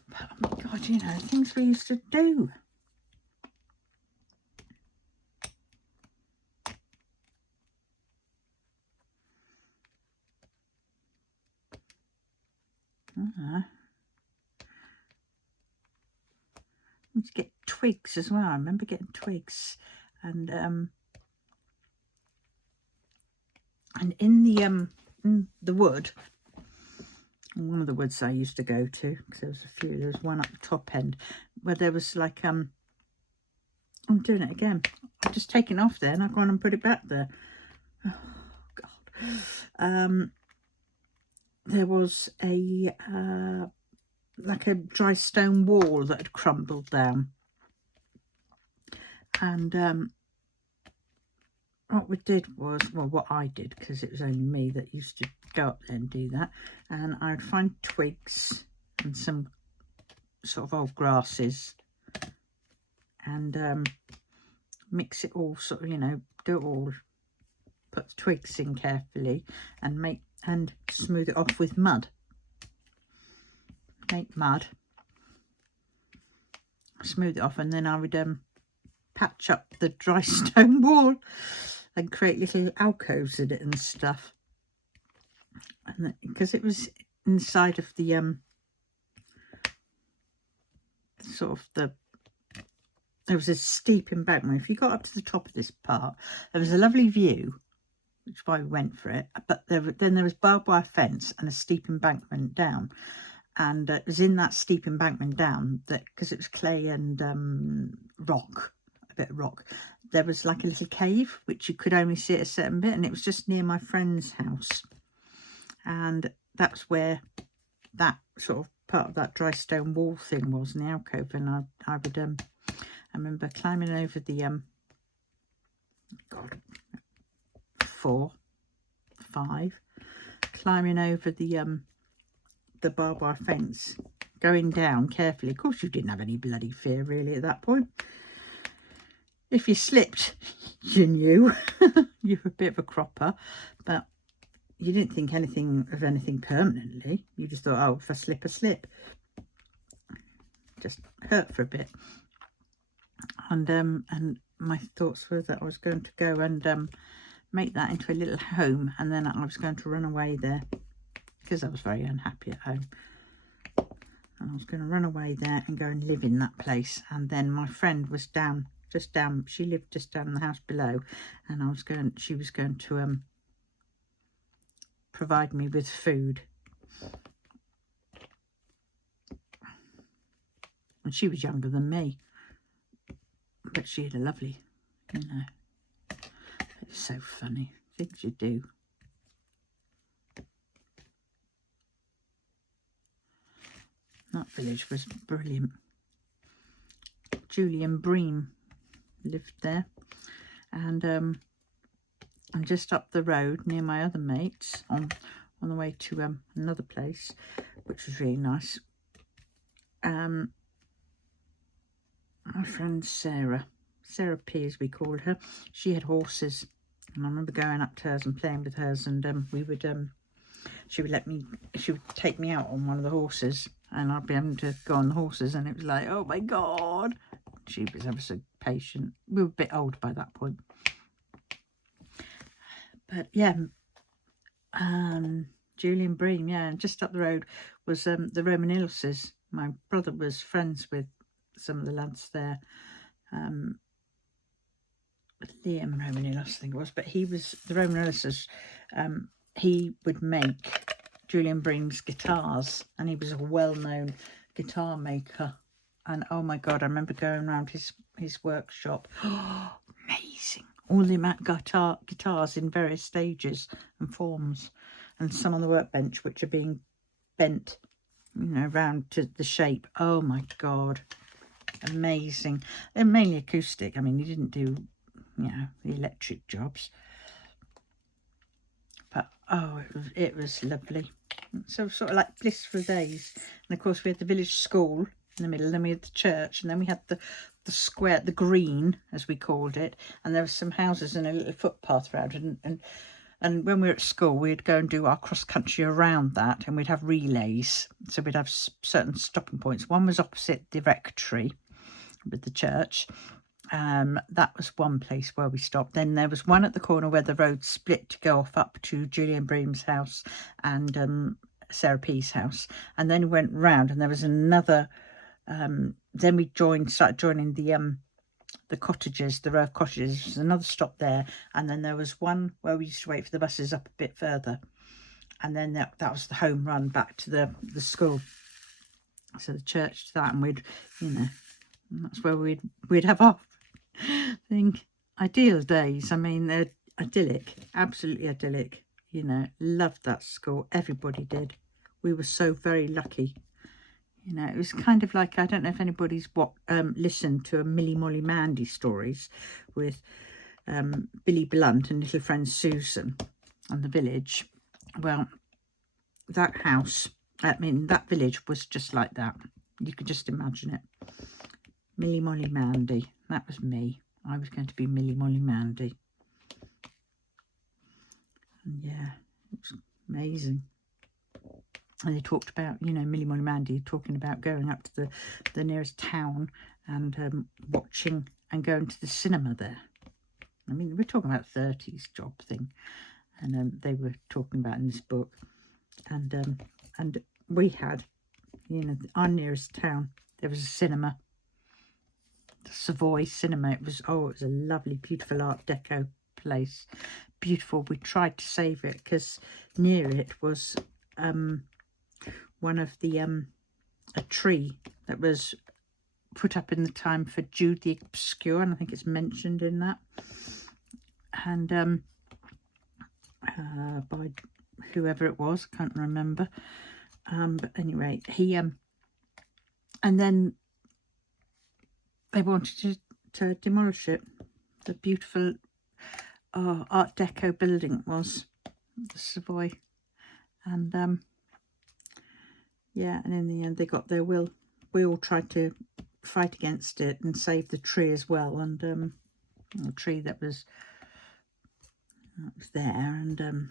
But, oh my God, things we used to do. We used to get twigs as well. I remember getting twigs. And in the wood, one of the woods I used to go to, because there was a few, there was one up the top end where there was like I'm doing it again, I've just taken it off there and I've gone and put it back there. Oh God. There was a like a dry stone wall that had crumbled down, and what we did was, well, what I did, because it was only me that used to go up there and do that, and I'd find twigs and some sort of old grasses and mix it all, sort of, do it all, put the twigs in carefully and smooth it off with mud. Make mud, smooth it off, and then I would patch up the dry stone wall and create little alcoves in it and stuff. And because it was inside of the there was a steep embankment. If you got up to the top of this part, there was a lovely view, which is why we went for it. But then there was barbed wire fence and a steep embankment down. And it was in that steep embankment down that, because it was clay and rock, a bit of rock, there was like a little cave which you could only see at a certain bit, and it was just near my friend's house. And that's where that sort of part of that dry stone wall thing was, in the alcove. And I would I remember climbing over the 4, 5, climbing over the barbed wire fence, going down carefully. Of course, you didn't have any bloody fear really at that point. If you slipped, you knew you were a bit of a cropper, but you didn't think anything of anything permanently. You just thought, oh, if I slip, I slip. Just hurt for a bit. And my thoughts were that I was going to go and make that into a little home, and then I was going to run away there, because I was very unhappy at home. And I was going to run away there and go and live in that place. And then my friend was just down, she lived just down the house below, and she was going to provide me with food. And she was younger than me, but she had a lovely, it's so funny, things you do. That village was brilliant. Julian Bream lived there, and I'm just up the road near my other mates on the way to another place, which was really nice. My friend Sarah P, as we called her, she had horses, and I remember going up to hers and playing with hers, and we would she would take me out on one of the horses, and I'd be able to go on the horses, and it was like, oh my God. She was ever so patient. We were a bit old by that point. But yeah, Julian Bream, yeah, and just up the road was the Romanilluses. My brother was friends with some of the lads there. Liam Romanillus, I think it was, but he was the Romanilluses. He would make Julian Bream's guitars, and he was a well-known guitar maker. And oh my God, I remember going around his workshop. Oh, amazing! All the amount of guitars in various stages and forms, and some on the workbench which are being bent, you know, round to the shape. Oh my God, amazing! And mainly acoustic. I mean, he didn't do, you know, the electric jobs. But oh, it was lovely. So sort of like blissful days. And of course we had the village school in the middle, and then we had the church, and then we had the square, the green as we called it, and there were some houses and a little footpath around, and when we were at school we'd go and do our cross country around that, and we'd have relays, so we'd have certain stopping points. One was opposite the rectory with the church. That was one place where we stopped. Then there was one at the corner where the road split to go off up to Julian Bream's house and Sarah P's house, and then we went round, and there was another. Then we started joining the cottages, the row of cottages. There's another stop there, and then there was one where we used to wait for the buses up a bit further, and then that was the home run back to the school. So the church to that, and we'd, you know, and that's where we'd have our ideal days. I mean, they're idyllic, absolutely idyllic. You know, loved that school. Everybody did. We were so very lucky. You know, it was kind of like, I don't know if anybody's listened to a Millie Molly Mandy stories with Billy Blunt and little friend Susan and the village. Well, that house, I mean, that village was just like that. You could just imagine it. Millie Molly Mandy, that was me. I was going to be Millie Molly Mandy. And yeah, it was amazing. And they talked about, you know, Millie Molly Mandy talking about going up to the nearest town and watching and going to the cinema there. I mean, we're talking about 30s job thing. And they were talking about in this book. And we had, you know, our nearest town, there was a cinema. The Savoy Cinema. It was a lovely, beautiful Art Deco place. Beautiful. We tried to save it because near it was one of the a tree that was put up in the time for Jude the Obscure, and I think it's mentioned in that, and by whoever it was, can't remember, but anyway, he and then they wanted to demolish it. The beautiful Art Deco building was the Savoy, and yeah, and in the end they got their will. We all tried to fight against it and save the tree as well, and a tree that was there, and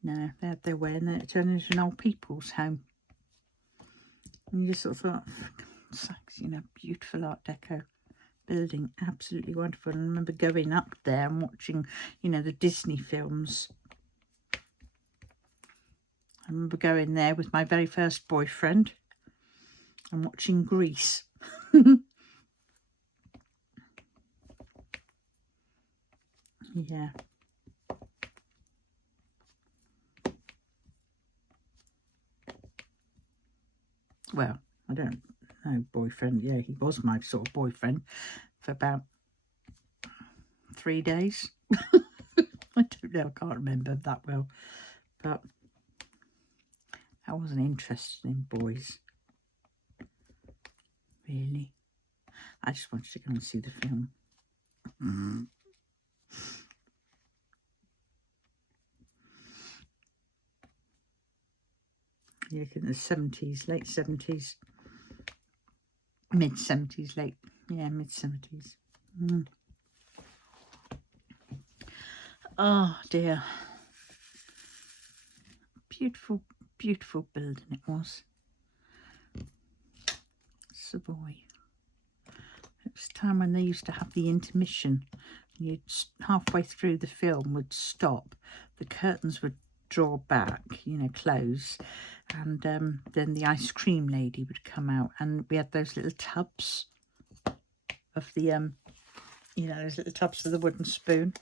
no, they had their way, and then it turned into an old people's home. And you just sort of thought, you know, beautiful Art Deco building, absolutely wonderful. And I remember going up there and watching, you know, the Disney films. I remember going there with my very first boyfriend and watching Grease. Yeah. Well, I don't know, boyfriend. Yeah, he was my sort of boyfriend for about 3 days. I don't know, I can't remember that well. But I wasn't interested in boys. Really. I just wanted to go and see the film. Yeah, in the 70s, late 70s, mid 70s, mid 70s. Oh dear. Beautiful, beautiful building it was. Savoy. It was a time when they used to have the intermission. You'd halfway through the film would stop, the curtains would draw back, you know, close, and then the ice cream lady would come out, and we had those little tubs of the you know, those little tubs with the wooden spoon.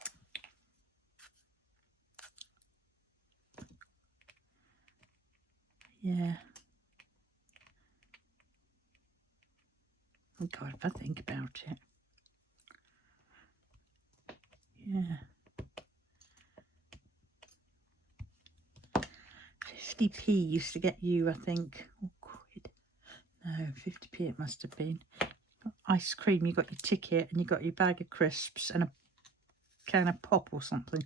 Yeah. Oh God, if I think about it. Yeah. 50p used to get you, I think, oh, quid. No, 50p it must have been. Ice cream, you got your ticket and you got your bag of crisps and a can of pop or something.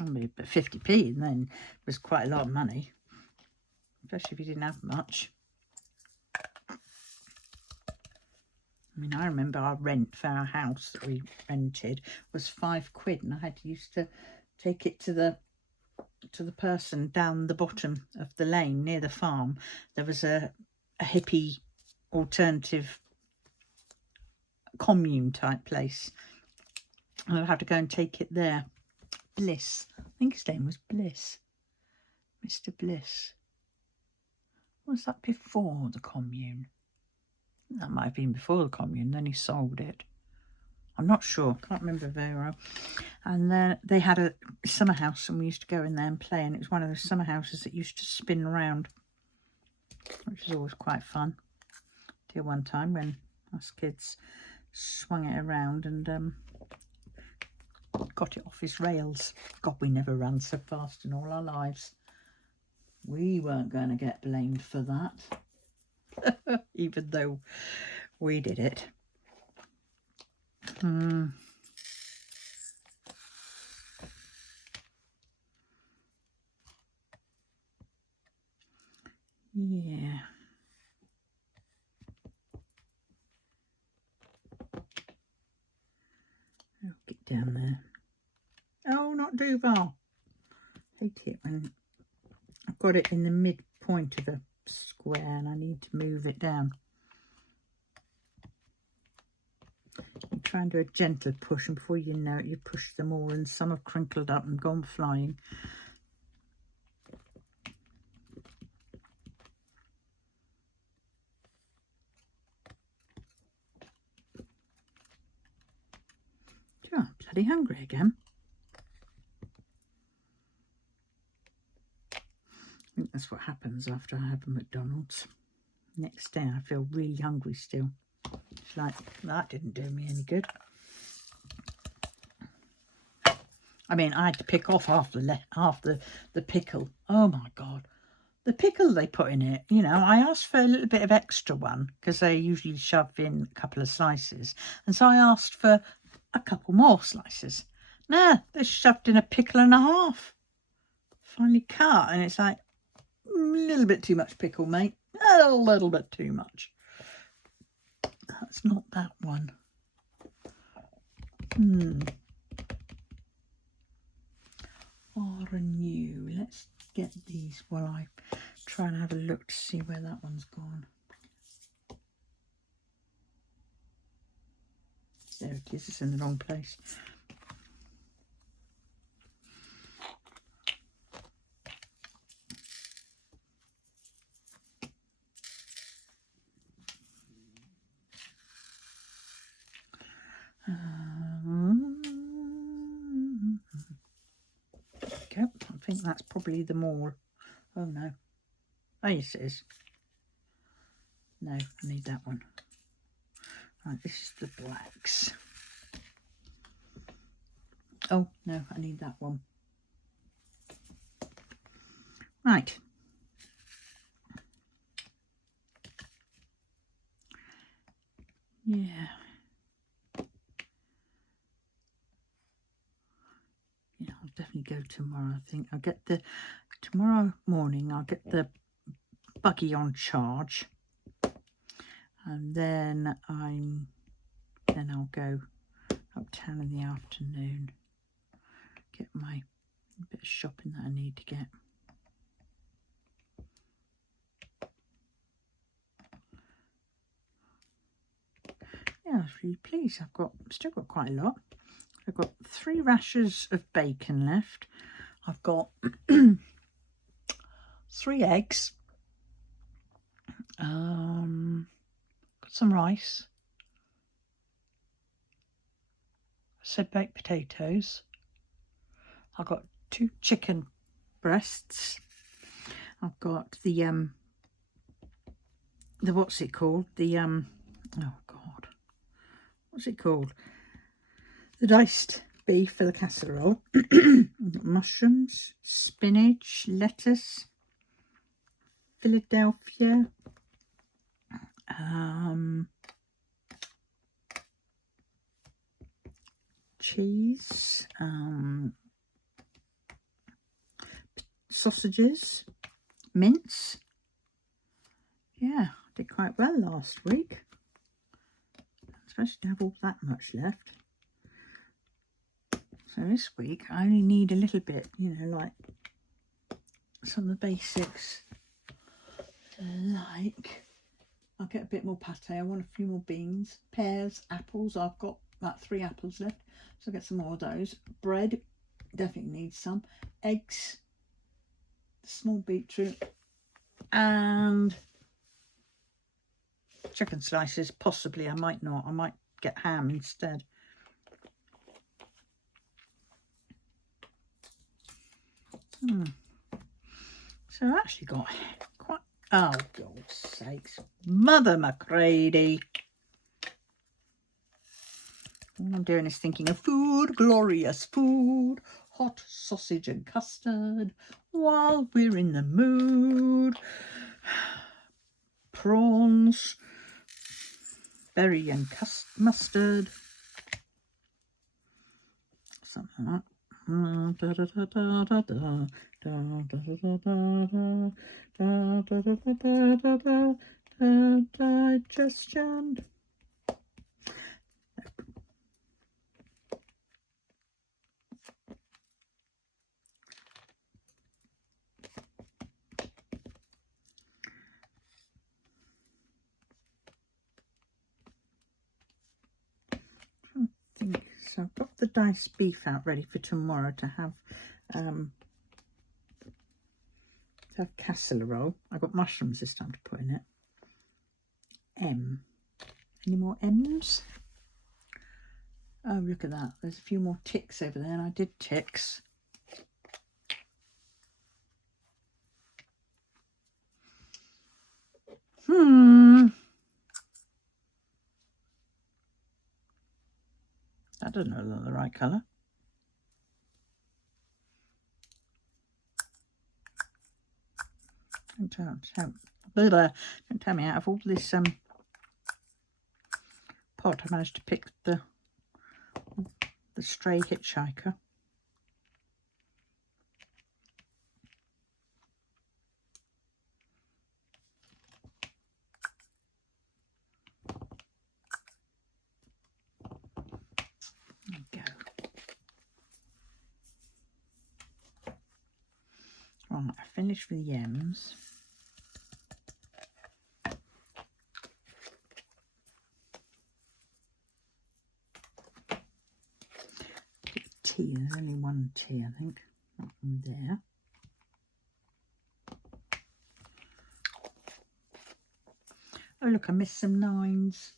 I mean, but 50p then was quite a lot of money, especially if you didn't have much. I mean, I remember our rent for our house that we rented was £5, and I had used to take it to the person down the bottom of the lane near the farm. There was a hippie alternative commune type place, and I had to go and take it there. Bliss, I think his name was Bliss, Mr. Bliss. Was that before the commune? That might have been before the commune, then he sold it. I'm not sure, can't remember very well. And then they had a summer house, and we used to go in there and play, and it was one of those summer houses that used to spin around, which was always quite fun. Till one time when us kids swung it around and got it off his rails. God, we never ran so fast in all our lives. We weren't going to get blamed for that. Even though we did it. Yeah. I'll get down there. Oh, not Duval. Hate it when I've got it in the midpoint of a square and I need to move it down. You try and do a gentle push, and before you know it, you push them all, and some have crinkled up and gone flying. Oh, I'm bloody hungry again. I think that's what happens after I have a McDonald's. Next day I feel really hungry still. It's like, that didn't do me any good. I mean, I had to pick off half the pickle. Oh my God. The pickle they put in it, you know, I asked for a little bit of extra one because they usually shove in a couple of slices. And so I asked for a couple more slices. Nah, they shoved in a pickle and a half. Finally cut, and it's like, a little bit too much pickle, mate. A little bit too much. That's not that one. Are new. Let's get these while I try and have a look to see where that one's gone. There it is. It's in the wrong place. Okay, I think that's probably them all. Oh no. Oh yes it is. No, I need that one. Right, this is the blacks. Oh no, I need that one. Right. Yeah. Yeah, I'll definitely go tomorrow. I think I'll get tomorrow morning I'll get the buggy on charge, and then I'll go uptown in the afternoon. get my bit of shopping that I need to get. Yeah, I was really pleased. Still got quite a lot. I've got 3 rashers of bacon left. I've got 3 eggs. Got some rice. Said baked potatoes. I've got 2 chicken breasts. I've got the what's it called? The oh God, what's it called? The diced beef for the casserole. Mushrooms, spinach, lettuce, Philadelphia, cheese, sausages, mince. Yeah, I did quite well last week, especially to have all that much left. So this week I only need a little bit, you know, like some of the basics. Like, I'll get a bit more pate. I want a few more beans, pears, apples. I've got about 3 apples left, so I'll get some more of those. Bread, definitely need some. Eggs, small beetroot, and chicken slices. Possibly, I might not. I might get ham instead. So I actually got quite... Oh, God's sakes. Mother Macready. All I'm doing is thinking of food, glorious food, hot sausage and custard, while we're in the mood. Prawns, berry and mustard. Something like that. Digestion. So I've got the diced beef out ready for tomorrow to have casserole. I've got mushrooms this time to put in it. Any more M's? Oh, look at that. There's a few more ticks over there, and I did ticks. That doesn't look like the right colour. Don't tell me, out of all this pot, I managed to pick the stray hitchhiker. There we go. Right, I finished with the M's. Tea, there's only 1 tea, I think. That one there. Oh, look, I missed some 9s.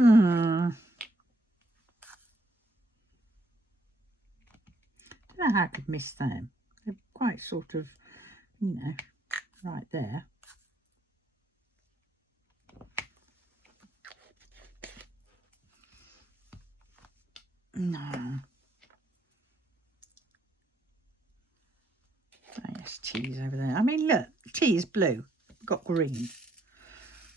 I don't know how I could miss them. They're quite sort of, you know, right there. No. Oh, yes, tea's over there. I mean, look, tea is blue. Got green.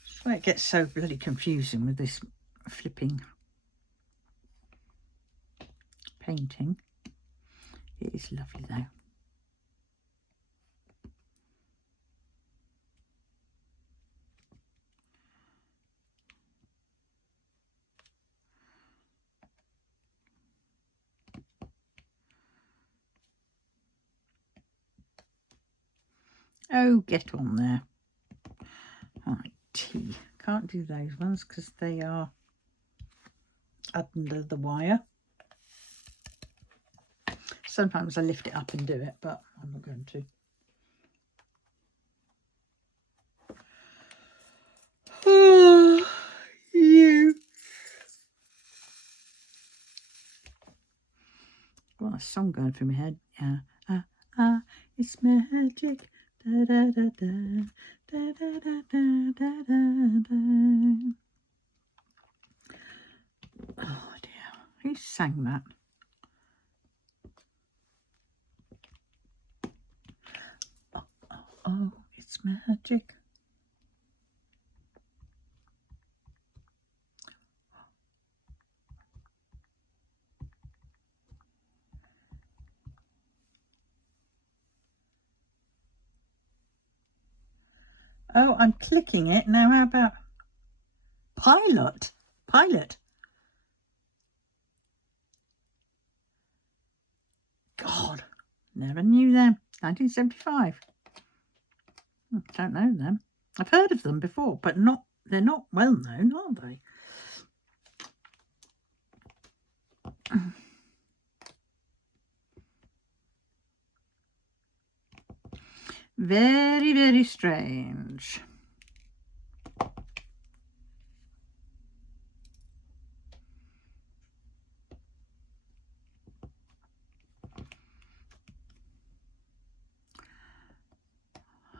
That's why it gets so bloody confusing with this flipping painting. It is lovely though. Oh, get on there. Right, T. Can't do those ones because they are under the wire. Sometimes I lift it up and do it, but I'm not going to. Oh, you. Got a song going through my head. It's magic. Da da da da da da da da da da. Oh dear, who sang that? Oh, it's magic. Oh, I'm clicking it now. How about pilot? Pilot. God, never knew them. 1975. Don't know them. I've heard of them before, but they're not well known, are they? Very, very strange.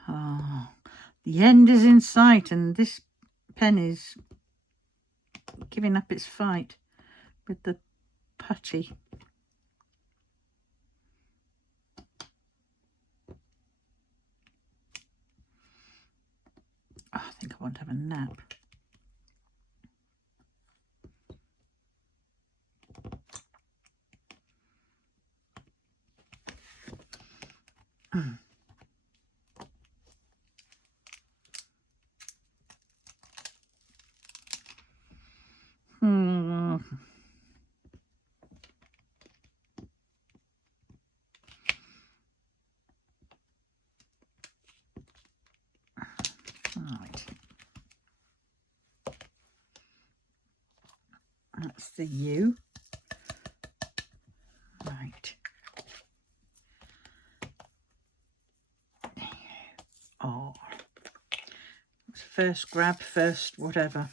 Oh, the end is in sight, and this pen is giving up its fight with the putty. Oh, I think I want to have a nap. Right. That's the U. Right. Oh. First grab, first whatever.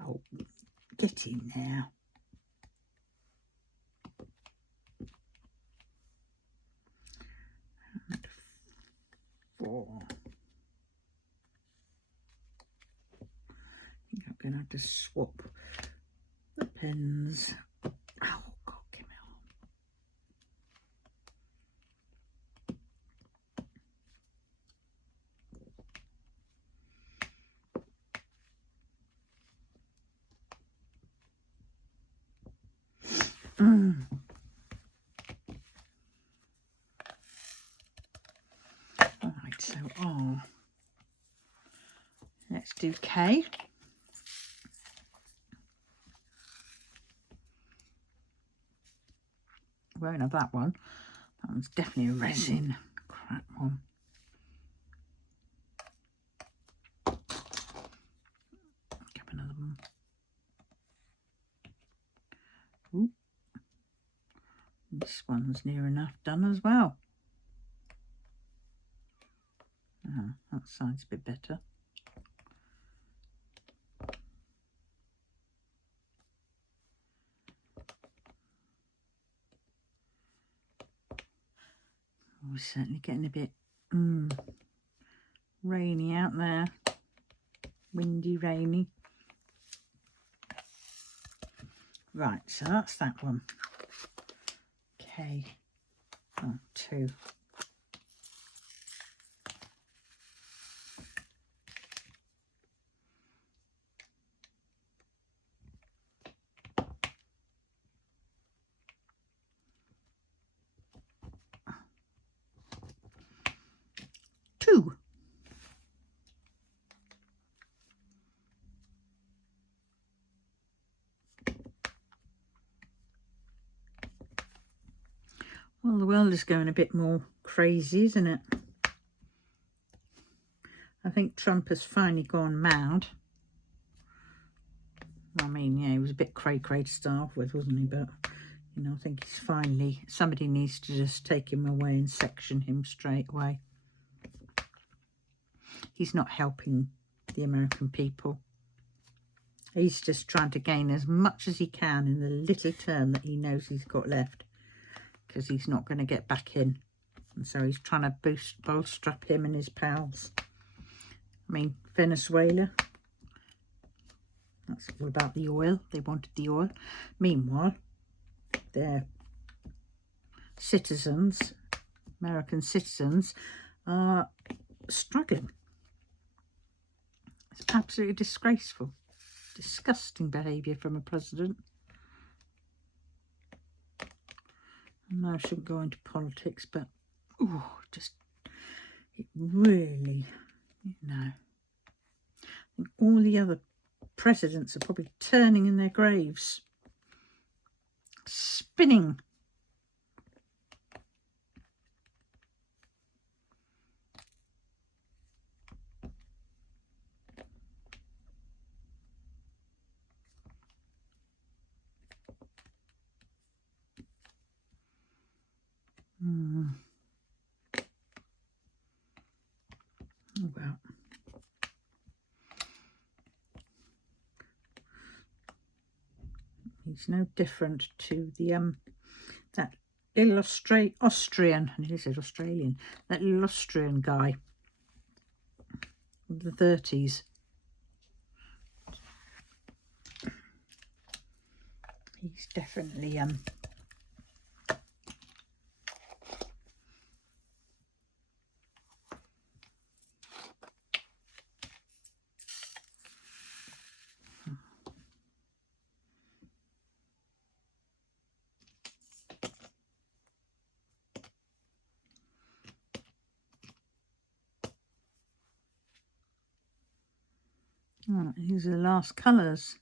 Oh, get in now. And 4. I think I'm going to have to swap the pens. Oh, God, give me on. Alright, so R. Let's do K. Won't have that one. That one's definitely a resin. Crap one. Grab another one. Ooh. This one's near enough done as well. That side's a bit better. Oh, we're certainly getting a bit rainy out there. Windy, rainy. Right, so that's that one. K. Oh, 2. Well, the world is going a bit more crazy, isn't it? I think Trump has finally gone mad. I mean, yeah, he was a bit cray-cray to start off with, wasn't he? But, you know, I think he's finally... Somebody needs to just take him away and section him straight away. He's not helping the American people. He's just trying to gain as much as he can in the little term that he knows he's got left, because he's not going to get back in. And so he's trying to bolster up him and his pals. I mean, Venezuela, that's all about the oil. They wanted the oil. Meanwhile, their citizens, American citizens, are struggling. It's absolutely disgraceful. Disgusting behaviour from a president. I know I shouldn't go into politics, but ooh, just it really, you know, I think all the other presidents are probably turning in their graves, spinning. Oh well. He's no different to the that little Austrian, and he said Australian, that little Austrian guy of the 30s. He's definitely oh, these are the last colours.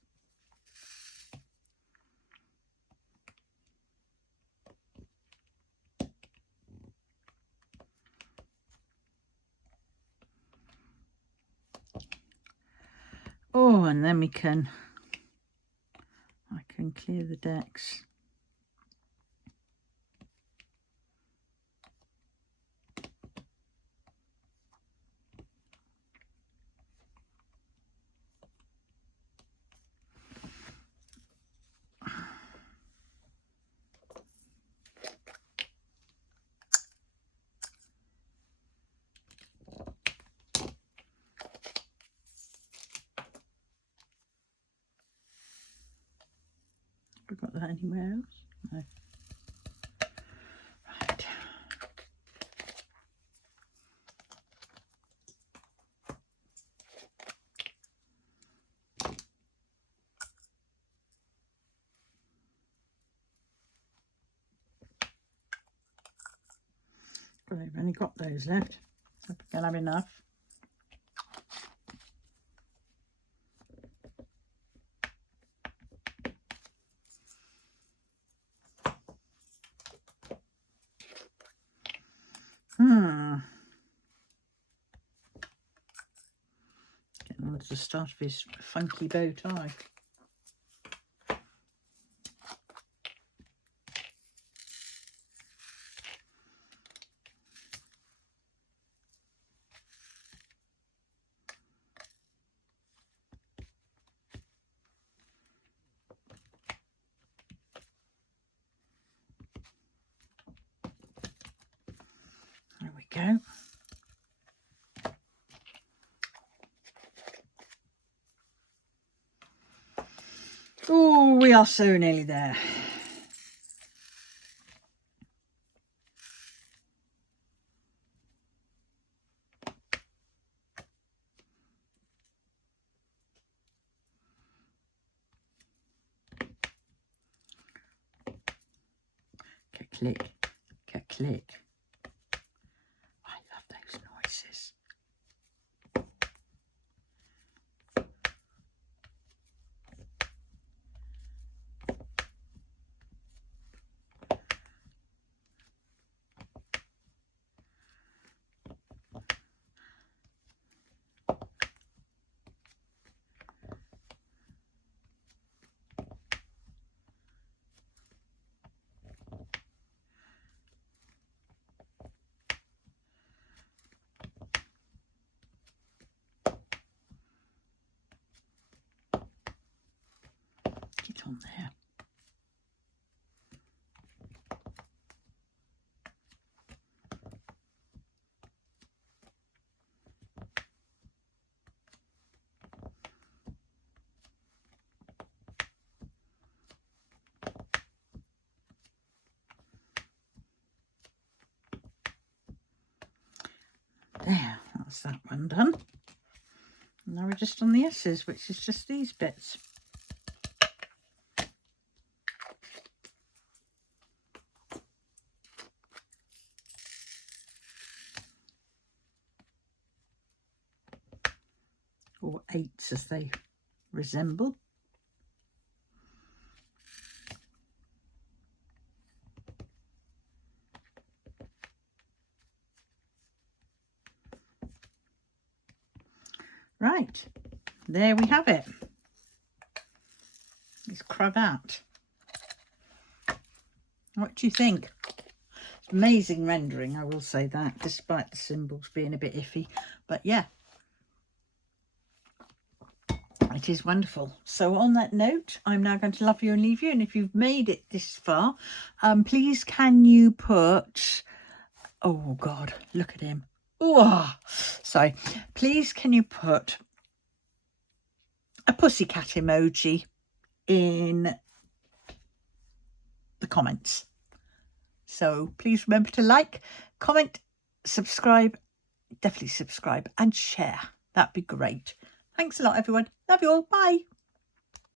Oh, and then I can clear the decks. Have I got that anywhere else? No. Right. Well, I've only got those left. Hope I can have enough. Getting on to the start of his funky bow tie. There we go. Oh, we are so nearly there. Click, click. I love those noises. on there. There, that's that one done. Now we're just on the S's, which is just these bits. Or 8s as they resemble. Right, there we have it. It's cravat. What do you think? It's amazing rendering, I will say that, despite the symbols being a bit iffy. But yeah, it is wonderful. So on that note, I'm now going to love you and leave you. And if you've made it this far, please can you put... Oh, God, look at him. Oh, sorry. Please can you put a pussycat emoji in the comments. So please remember to like, comment, subscribe, definitely subscribe and share. That'd be great. Thanks a lot, everyone. Love you all. Bye.